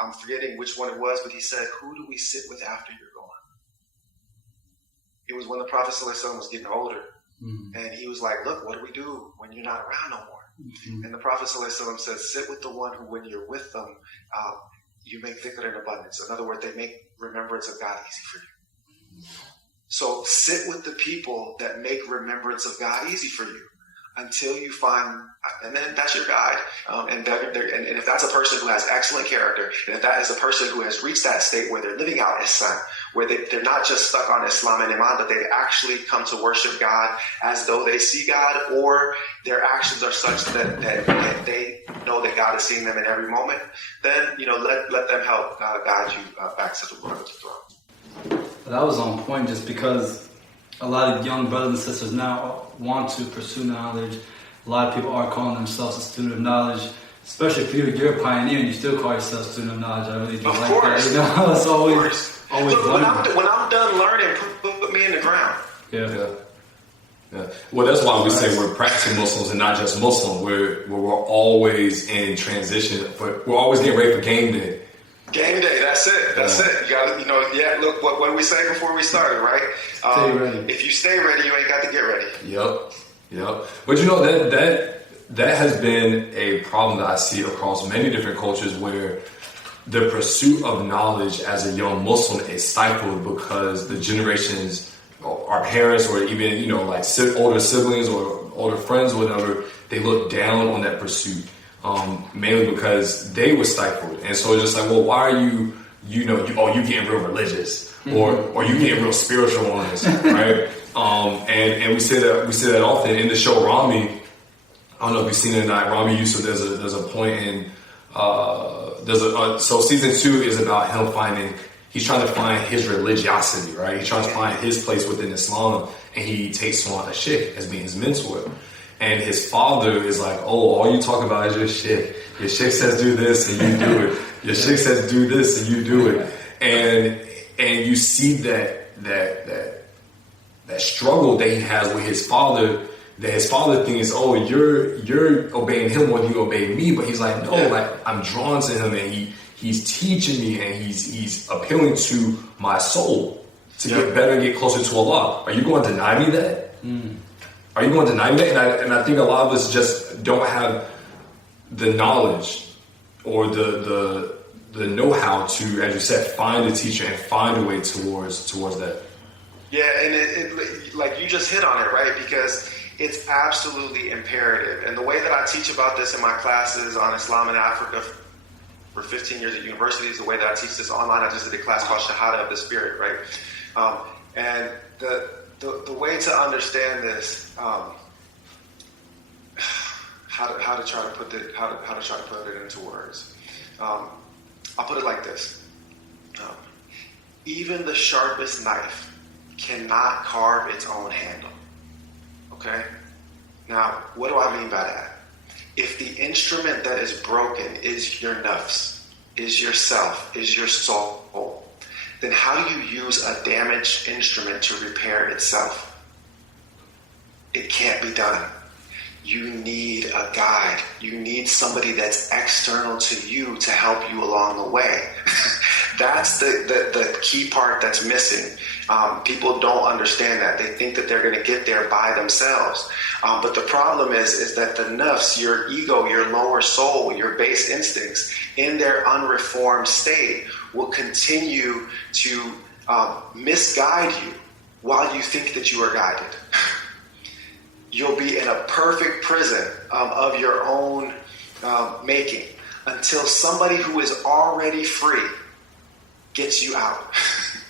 I'm forgetting which one it was, but he said, who do we sit with after you're gone? It was when the Prophet ﷺ was getting older. And he was like, look, what do we do when you're not around no more? And the Prophet ﷺ said, sit with the one who, when you're with them, you make dhikr in abundance. In other words, they make remembrance of God easy for you. So sit with the people that make remembrance of God easy for you until you find, and then that's your guide. And if that's a person who has excellent character, and if that is a person who has reached that state where they're living out Islam, where they're not just stuck on Islam and Iman, but they actually come to worship God as though they see God, or their actions are such that they know that God is seeing them in every moment, then let them help guide you back to the Lord of the throne. That was on point, just because a lot of young brothers and sisters now want to pursue knowledge. A lot of people are calling themselves a student of knowledge, especially if you're a pioneer and you still call yourself a student of knowledge. I really do like course. that. It's always Look, when I'm done learning, put me in the ground. Yeah. Well, that's why we say we're practicing Muslims and not just Muslim. We're always in transition, but we're always getting ready for game day. Game day, that's it. You got look, what did we say before we started, right? Stay ready. If you stay ready, you ain't got to get ready. Yep. But that has been a problem that I see across many different cultures, where the pursuit of knowledge as a young Muslim is stifled because the generations, our parents, or even, like older siblings or older friends or whatever, they look down on that pursuit. Mainly because they were stifled. And so it's just like, well, why are you getting real religious, or you getting real spiritual on this, right? And we say that often in the show Rami. I don't know if you've seen it or not. Rami Yusuf, there's a point in, so season 2 is about him he's trying to find his religiosity, right? He's trying to find his place within Islam, and he takes on a sheikh as being his mentor. And his father is like, oh, all you talk about is your sheikh. Your sheikh says do this and you do it. Your sheikh says do this and you do it. And you see that struggle that he has with his father, that his father thinks, oh, you're obeying him more than you obey me. But he's like, no, like I'm drawn to him, and he's teaching me, and he's appealing to my soul to get better and get closer to Allah. Are you going to deny me that? Are you going to deny me that? And I think a lot of us just don't have the knowledge or the know-how to, as you said, find a teacher and find a way towards that. Yeah, and it like you just hit on it, right? Because it's absolutely imperative. And the way that I teach about this in my classes on Islam in Africa for 15 years at university is the way that I teach this online. I just did a class called Shahada of the Spirit, right? And the way to understand this, how to try to put it into words. I'll put it like this: even the sharpest knife cannot carve its own handle. Okay? Now, what do I mean by that? If the instrument that is broken is your nafs, is yourself, is your soul, then how do you use a damaged instrument to repair itself? It can't be done. You need a guide. You need somebody that's external to you to help you along the way. That's the key part that's missing. People don't understand that. They think that they're going to get there by themselves. But the problem is that the nafs, your ego, your lower soul, your base instincts, in their unreformed state, will continue to misguide you while you think that you are guided. You'll be in a perfect prison of your own making until somebody who is already free gets you out.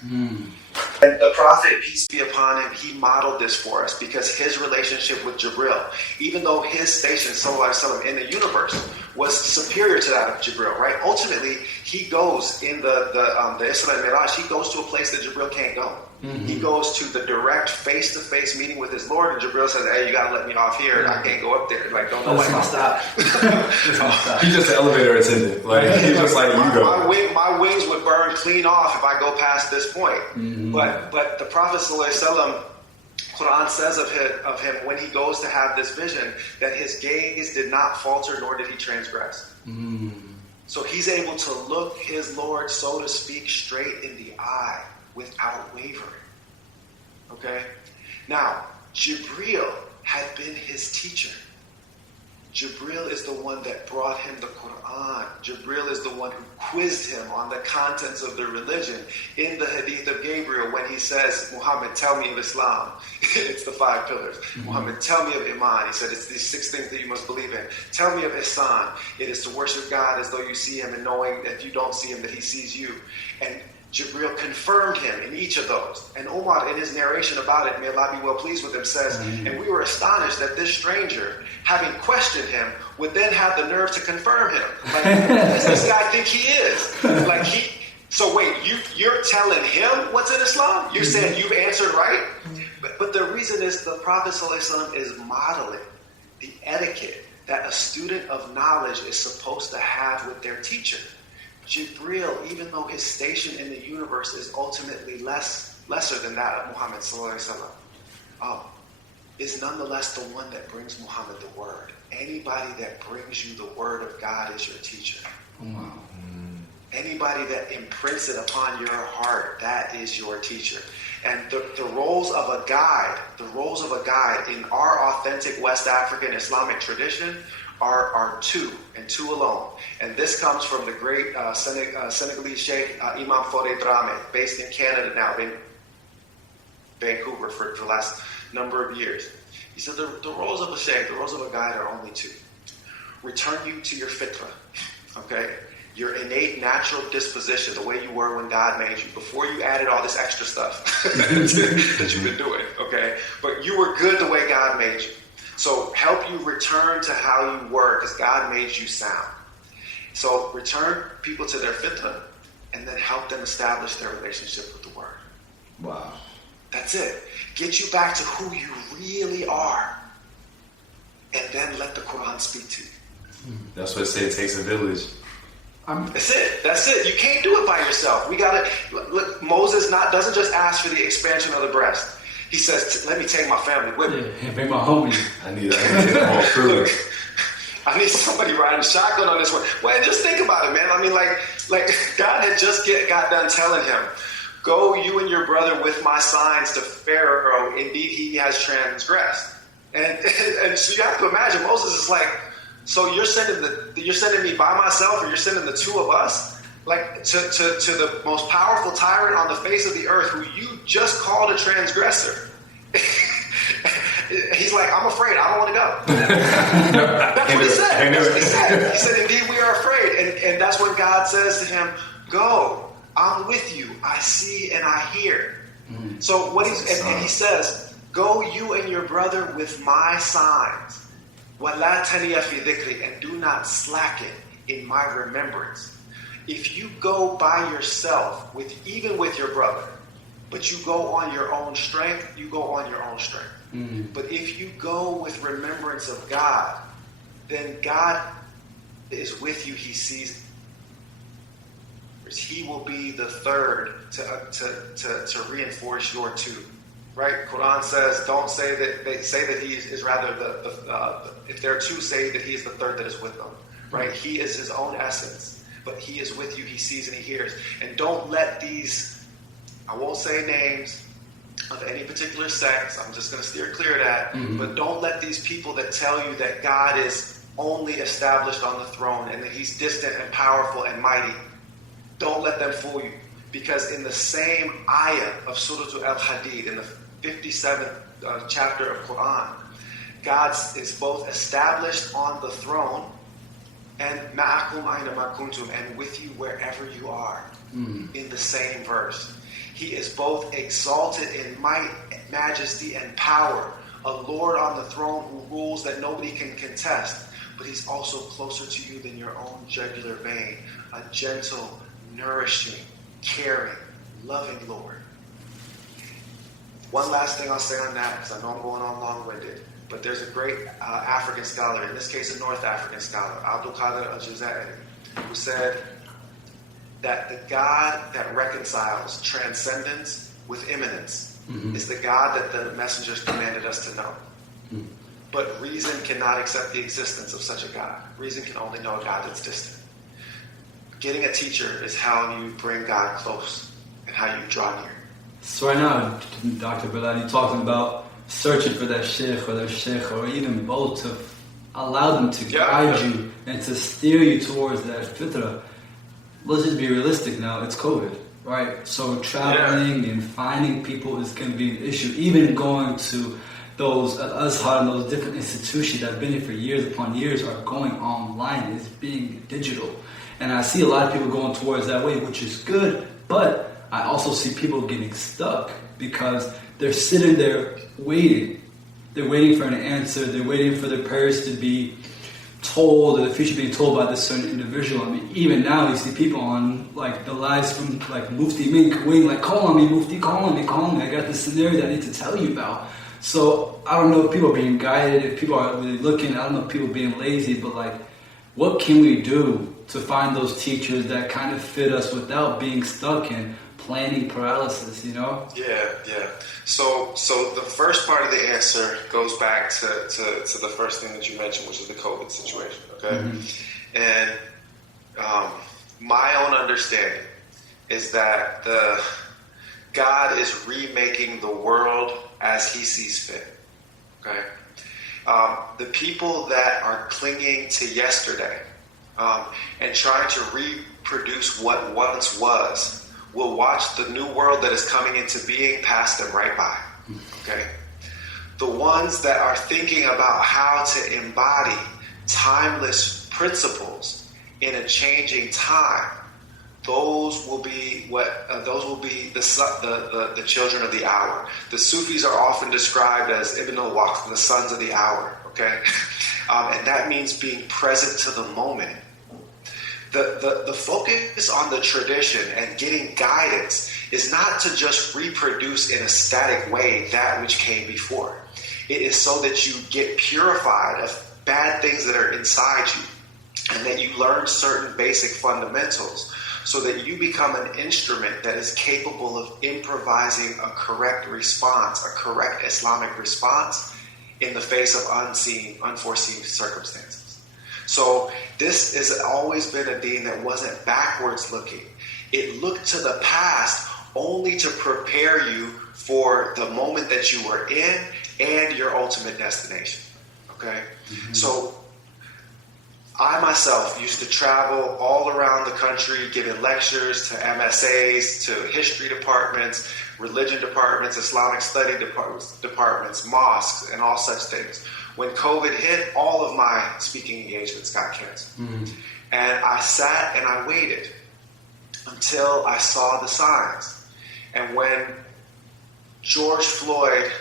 And the Prophet, peace be upon him, he modeled this for us because his relationship with Jibril, even though his station, sallallahu alaihi wasallam, in the universe was superior to that of Jibril, right? Ultimately, he goes in the Isra and Miraj, he goes to a place that Jibril can't go. Mm-hmm. He goes to the direct face-to-face meeting with his Lord, and Jibril says, hey, you got to let me off here. I can't go up there. Like, don't let me stop. He's just an elevator attendant. Like, he's just like, you go. My wings would burn clean off if I go past this point. Mm-hmm. But the Prophet ﷺ, Quran says of him when he goes to have this vision that his gaze did not falter nor did he transgress. Mm. So he's able to look his Lord, so to speak, straight in the eye without wavering. Okay? Now, Jibril had been his teacher. Jibril is the one that brought him the Quran. Jibril is the one who quizzed him on the contents of the religion. In the hadith of Gabriel, when he says, Muhammad, tell me of Islam. It's the 5 pillars. Mm-hmm. Muhammad, tell me of Iman. He said, it's these 6 things that you must believe in. Tell me of Ihsan. It is to worship God as though you see him and knowing that if you don't see him, that he sees you. And Jibril confirmed him in each of those. And Umar, in his narration about it, may Allah be well pleased with him, says, and we were astonished that this stranger, having questioned him, would then have the nerve to confirm him. Like, who does this guy think he is? So wait, you're telling him what's in Islam? You're saying you've answered right? But the reason is the Prophet ﷺ is modeling the etiquette that a student of knowledge is supposed to have with their teacher. Jibril, even though his station in the universe is ultimately lesser than that of Muhammad sallallahu alaihi wasallam, is nonetheless the one that brings Muhammad the word. Anybody that brings you the word of God is your teacher. Wow. Anybody that imprints it upon your heart, that is your teacher. And the roles of a guide in our authentic West African Islamic tradition are 2 and 2 alone. And this comes from the great Senegalese Sheik Imam Fode Drame, based in Canada now, in Vancouver for the last number of years. He said the roles of a Sheik, the roles of a guide are only 2. Return you to your fitra, okay? Your innate natural disposition, the way you were when God made you, before you added all this extra stuff that you've been doing, okay? But you were good the way God made you. So help you return to how you were, because God made you sound. So return people to their fitra, and then help them establish their relationship with the word. Wow. That's it. Get you back to who you really are, and then let the Quran speak to you. That's what it says, it takes a village. That's it. You can't do it by yourself. We gotta look. Moses doesn't just ask for the expansion of the breast. He says, "Let me take my family with me. Yeah, bring my homies. I need to take the whole crew. I need somebody riding shotgun on this one." Well, just think about it, man. I mean, like God had just got done telling him, "Go, you and your brother, with my signs to Pharaoh. Indeed, he has transgressed." And so you have to imagine Moses is like, "So you're sending me by myself, or you're sending the 2 of us?" Like to the most powerful tyrant on the face of the earth, who you just called a transgressor. He's like, I'm afraid. I don't want to go. That's what he said. That's what he said. He said, indeed, we are afraid. And that's when God says to him, go. I'm with you. I see and I hear. So what and he says, go you and your brother with my signs. وَلَا تَنِيَ فِي ذِكْرِي, and do not slacken in my remembrance. If you go by yourself, even with your brother, but you go on your own strength, you go on your own strength. But if you go with remembrance of God, then God is with you. He sees. He will be the third to reinforce your two. Right? Quran says, don't say that. They say that he is rather if there are two, say that he is the third that is with them. Right? He is his own essence, but he is with you. He sees and he hears. And don't let these. I won't say names of any particular sects. I'm just going to steer clear of that. But don't let these people that tell you that God is only established on the throne and that he's distant and powerful and mighty, don't let them fool you. Because in the same ayah of Surah Al-Hadid, in the 57th chapter of Quran, God is both established on the throne and ma'akum aina ma kuntum, and with you wherever you are, in the same verse. He is both exalted in might, majesty, and power, a Lord on the throne who rules that nobody can contest, but he's also closer to you than your own jugular vein, a gentle, nourishing, caring, loving Lord. One last thing I'll say on that, because I know I'm going on long-winded, but there's a great African scholar, in this case a North African scholar, Abdul Qadir al-Jazairi, who said that the God that reconciles transcendence with immanence is the God that the messengers commanded us to know. But reason cannot accept the existence of such a God. Reason can only know a God that's distant. Getting a teacher is how you bring God close and how you draw near. So right now, Dr. Bilal, you're talking about searching for that sheikh or even both to allow them to guide you and to steer you towards that fitrah. Let's just be realistic now. It's COVID, right? So traveling and finding people is going to be an issue. Even going to those Azhar and those different institutions that have been here for years upon years are going online. It's being digital. And I see a lot of people going towards that way, which is good. But I also see people getting stuck because they're sitting there waiting. They're waiting for an answer. They're waiting for their prayers to be told, or the future being told by this certain individual. I mean, even now you see people on like the lives from like Mufti Mink waiting, like, call on me, Mufti, call on me. I got this scenario that I need to tell you about. So I don't know if people are being guided, if people are really looking. I don't know if people are being lazy, but like, what can we do to find those teachers that kind of fit us without being stuck in planning paralysis, you know? Yeah. So the first part of the answer goes back to the first thing that you mentioned, which is the COVID situation, okay? And my own understanding is that God is remaking the world as he sees fit, okay? The people that are clinging to yesterday and trying to reproduce what once was will watch the new world that is coming into being pass them right by, okay? The ones that are thinking about how to embody timeless principles in a changing time, those will be the children of the hour. The Sufis are often described as Ibn al-Waqt, the sons of the hour, okay? And that means being present to the moment. The focus on the tradition and getting guidance is not to just reproduce in a static way that which came before. It is so that you get purified of bad things that are inside you and that you learn certain basic fundamentals so that you become an instrument that is capable of improvising a correct response, a correct Islamic response in the face of unforeseen circumstances. So this has always been a deen that wasn't backwards looking. It looked to the past only to prepare you for the moment that you were in and your ultimate destination. Okay? So I myself used to travel all around the country giving lectures to MSAs, to history departments, religion departments, Islamic study departments, mosques, and all such things. When COVID hit, all of my speaking engagements got canceled. And I sat and I waited until I saw the signs. And when George Floyd,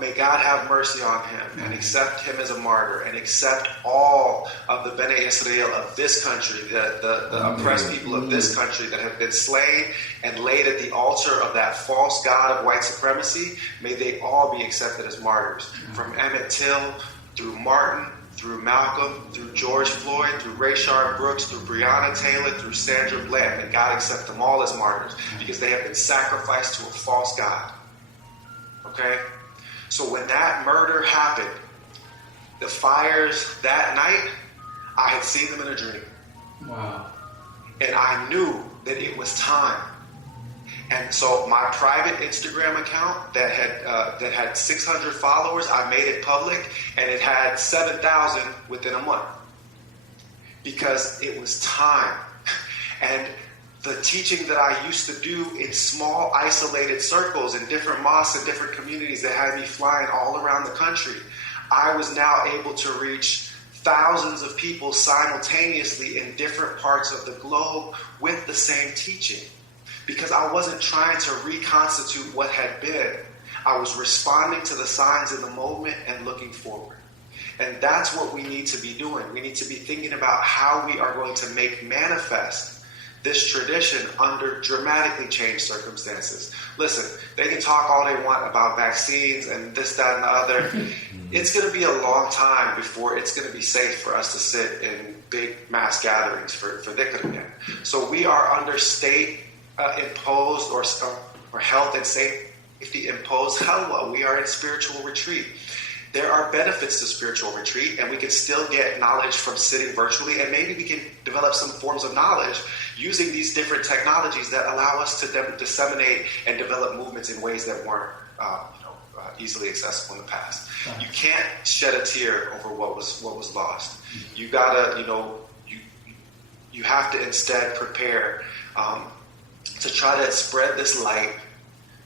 may God have mercy on him and accept him as a martyr and accept all of the Bene Israel of this country, the oppressed people of this country that have been slain and laid at the altar of that false god of white supremacy, may they all be accepted as martyrs. From Emmett Till, through Martin, through Malcolm, through George Floyd, through Rayshard Brooks, through Breonna Taylor, through Sandra Bland, may God accept them all as martyrs because they have been sacrificed to a false god. Okay? So when that murder happened, the fires that night, I had seen them in a dream. Wow. And I knew that it was time. And so my private Instagram account that had 600 followers, I made it public, and it had 7,000 within a month. Because it was time. And the teaching that I used to do in small, isolated circles in different mosques and different communities that had me flying all around the country, I was now able to reach thousands of people simultaneously in different parts of the globe with the same teaching. Because I wasn't trying to reconstitute what had been. I was responding to the signs in the moment and looking forward. And that's what we need to be doing. We need to be thinking about how we are going to make manifest this tradition under dramatically changed circumstances. Listen, they can talk all they want about vaccines and this, that, and the other. It's going to be a long time before it's going to be safe for us to sit in big mass gatherings for dhikr again. So we are under state imposed or health and safety imposed halwa. We are in spiritual retreat. There are benefits to spiritual retreat, and we can still get knowledge from sitting virtually, and maybe we can develop some forms of knowledge using these different technologies that allow us to disseminate and develop movements in ways that weren't easily accessible in the past. You can't shed a tear over what was lost. You gotta, you have to instead prepare to try to spread this light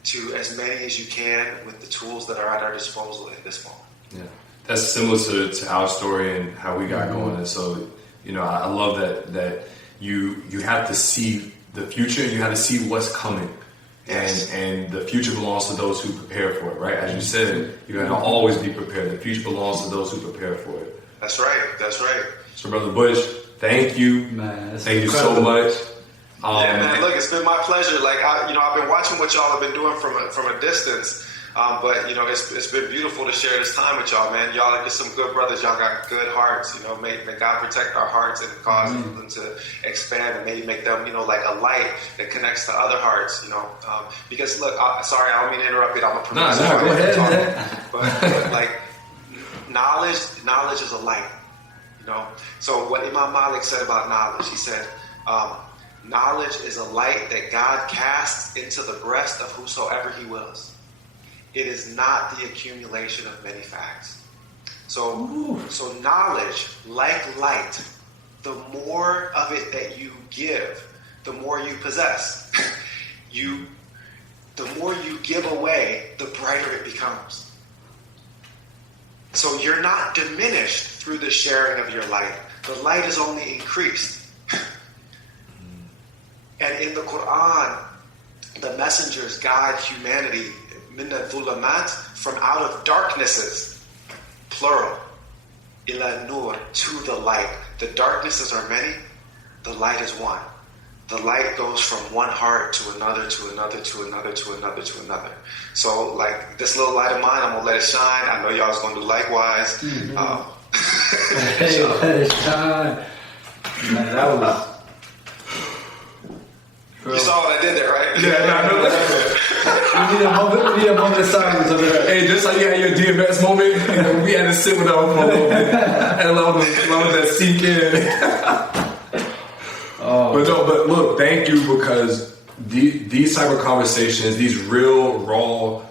to as many as you can with the tools that are at our disposal in this moment. Yeah, that's similar to our story and how we got going. And so, I love that you have to see the future. You have to see what's coming. Yes. And the future belongs to those who prepare for it, right? As you said, you got to always be prepared. The future belongs to those who prepare for it. That's right. That's right. So, Brother Butch, thank you. Man, thank you so much. Yeah, man. Look, it's been my pleasure. Like, I've been watching what y'all have been doing from a distance. But it's been beautiful to share this time with y'all, man. Y'all are just some good brothers. Y'all got good hearts. May God protect our hearts and cause them to expand and maybe make them, like a light that connects to other hearts. Because look, sorry, I don't mean to interrupt it. I'm a producer. No, go ahead, man. But like knowledge is a light. So what Imam Malik said about knowledge, he said, knowledge is a light that God casts into the breast of whosoever He wills. It is not the accumulation of many facts. So knowledge, like light, the more of it that you give, the more you possess. The more you give away, the brighter it becomes. So you're not diminished through the sharing of your light. The light is only increased. And in the Quran, the messengers guide humanity from out of darknesses, plural, ila nur, to the light. The darknesses are many, the light is one. The light goes from one heart to another, to another, to another, to another, to another. So, like, this little light of mine, I'm going to let it shine. I know y'all's going to do likewise. Let it shine. Man, that was... You saw what I did there, right? Yeah, I know that. We need a moment of silence over there. Hey, just like you had your DMX moment, we had to sit with that for a little bit and allow that sink in. But look, thank you, because these type of conversations, these real, raw,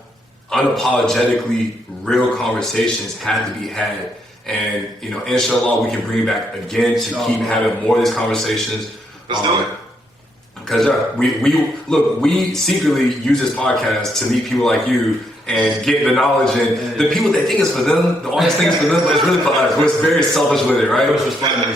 unapologetically real conversations have to be had. And, inshallah, we can bring it back again to keep having more of these conversations. Let's do it. Because we secretly use this podcast to meet people like you and get the knowledge, and the people that think it's for them, the audience think it's for them, but it's really for us. We're very selfish with it, right?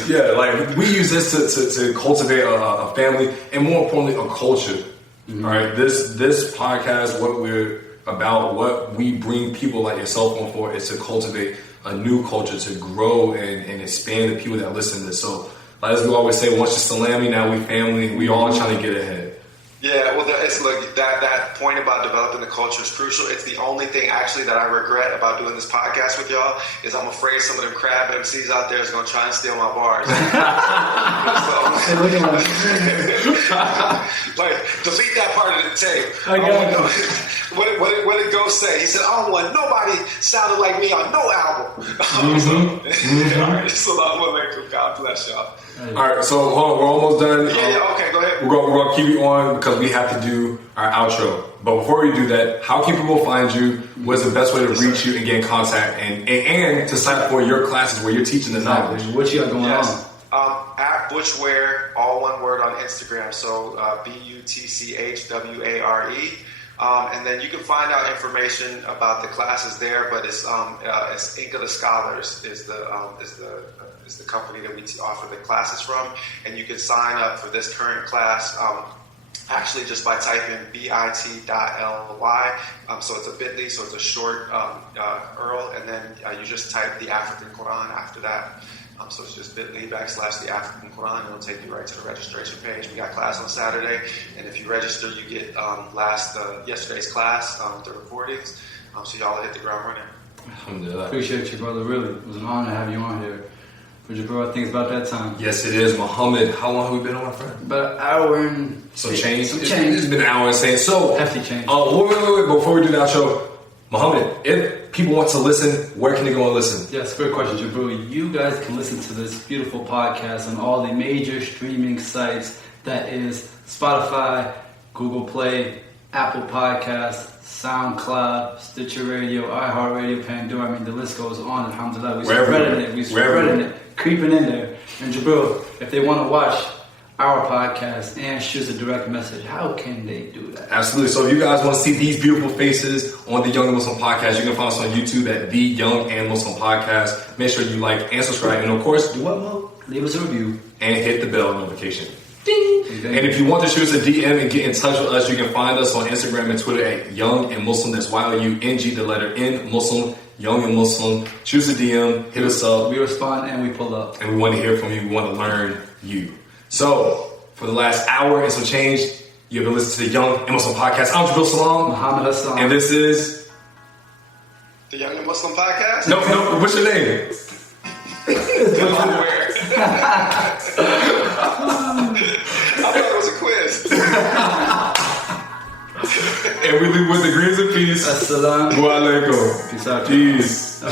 Yeah, like we use this to cultivate a family, and more importantly, a culture. Mm-hmm. All right, this podcast, what we're about, what we bring people like yourself on for, is to cultivate a new culture, to grow and expand the people that listen to this. So, like as we always say, once you salami, now we family, and we all trying to get ahead. Yeah, well, that point about developing the culture is crucial. It's the only thing actually that I regret about doing this podcast with y'all is I'm afraid some of them crab MCs out there is going to try and steal my bars. Like, delete that part of the tape. What did Ghost say? He said, I don't want nobody sounding like me on no album. All right, Asalaamu Alakum. God bless y'all. All right, so hold on, we're almost done. Yeah, okay, go ahead. We're going to keep you on because we have to do our outro. But before we do that, how can people find you? What's the best way to reach you and get in contact and to sign up for your classes where you're teaching the knowledge? What you got going on? At Butch Ware, all one word on Instagram. So BUTCHWARE. And then you can find out information about the classes there. But it's Ink of the Scholars is the company that we offer the classes from, and you can sign up for this current class actually just by typing bit.ly. So it's a bit.ly, so it's a short URL, and then you just type the African Quran after that. So it's just bit.ly / the African Quran, and it'll take you right to the registration page. We got class on Saturday, and if you register, you get yesterday's class, the recordings. So y'all hit the ground running. Alhamdulillah. Appreciate you, brother. Really, it was an honor to have you on here. Bro, I think it's about that time. Yes, it is. Muhammad, how long have we been on, my friend? About an hour and some change. It's been an hour and saying so. Hefty change. Wait. Before we do the outro, Muhammad, if people want to listen, where can they go and listen? Yes, great question, Jabril. You guys can listen to this beautiful podcast on all the major streaming sites. That is Spotify, Google Play, Apple Podcasts, SoundCloud, Stitcher Radio, iHeartRadio, Pandora. I mean, the list goes on. Alhamdulillah, we're spreading it, creeping in there. And Jabril, if they want to watch our podcast and shoot a direct message, how can they do that? Absolutely. So if you guys want to see these beautiful faces on the Young and Muslim Podcast, you can find us on YouTube at The Young and Muslim Podcast. Make sure you like and subscribe. And of course, do what, Mo? Leave us a review. And hit the bell notification. Ding. And if you want to shoot us a DM and get in touch with us, you can find us on Instagram and Twitter at Young and Muslim. That's YOUNG, the letter N, Muslim, Young and Muslim. Shoot us a DM, hit us up. We respond and we pull up. And we want to hear from you. We want to learn you. So, for the last hour and some change, you've been listening to the Young and Muslim Podcast. I'm Jabril Salam. Muhammad Hassan. And this is... The Young and Muslim Podcast? No, what's your name? I thought it was a quiz. And we leave with the greens of peace. Asalaamu Alakum. Peace out. Peace.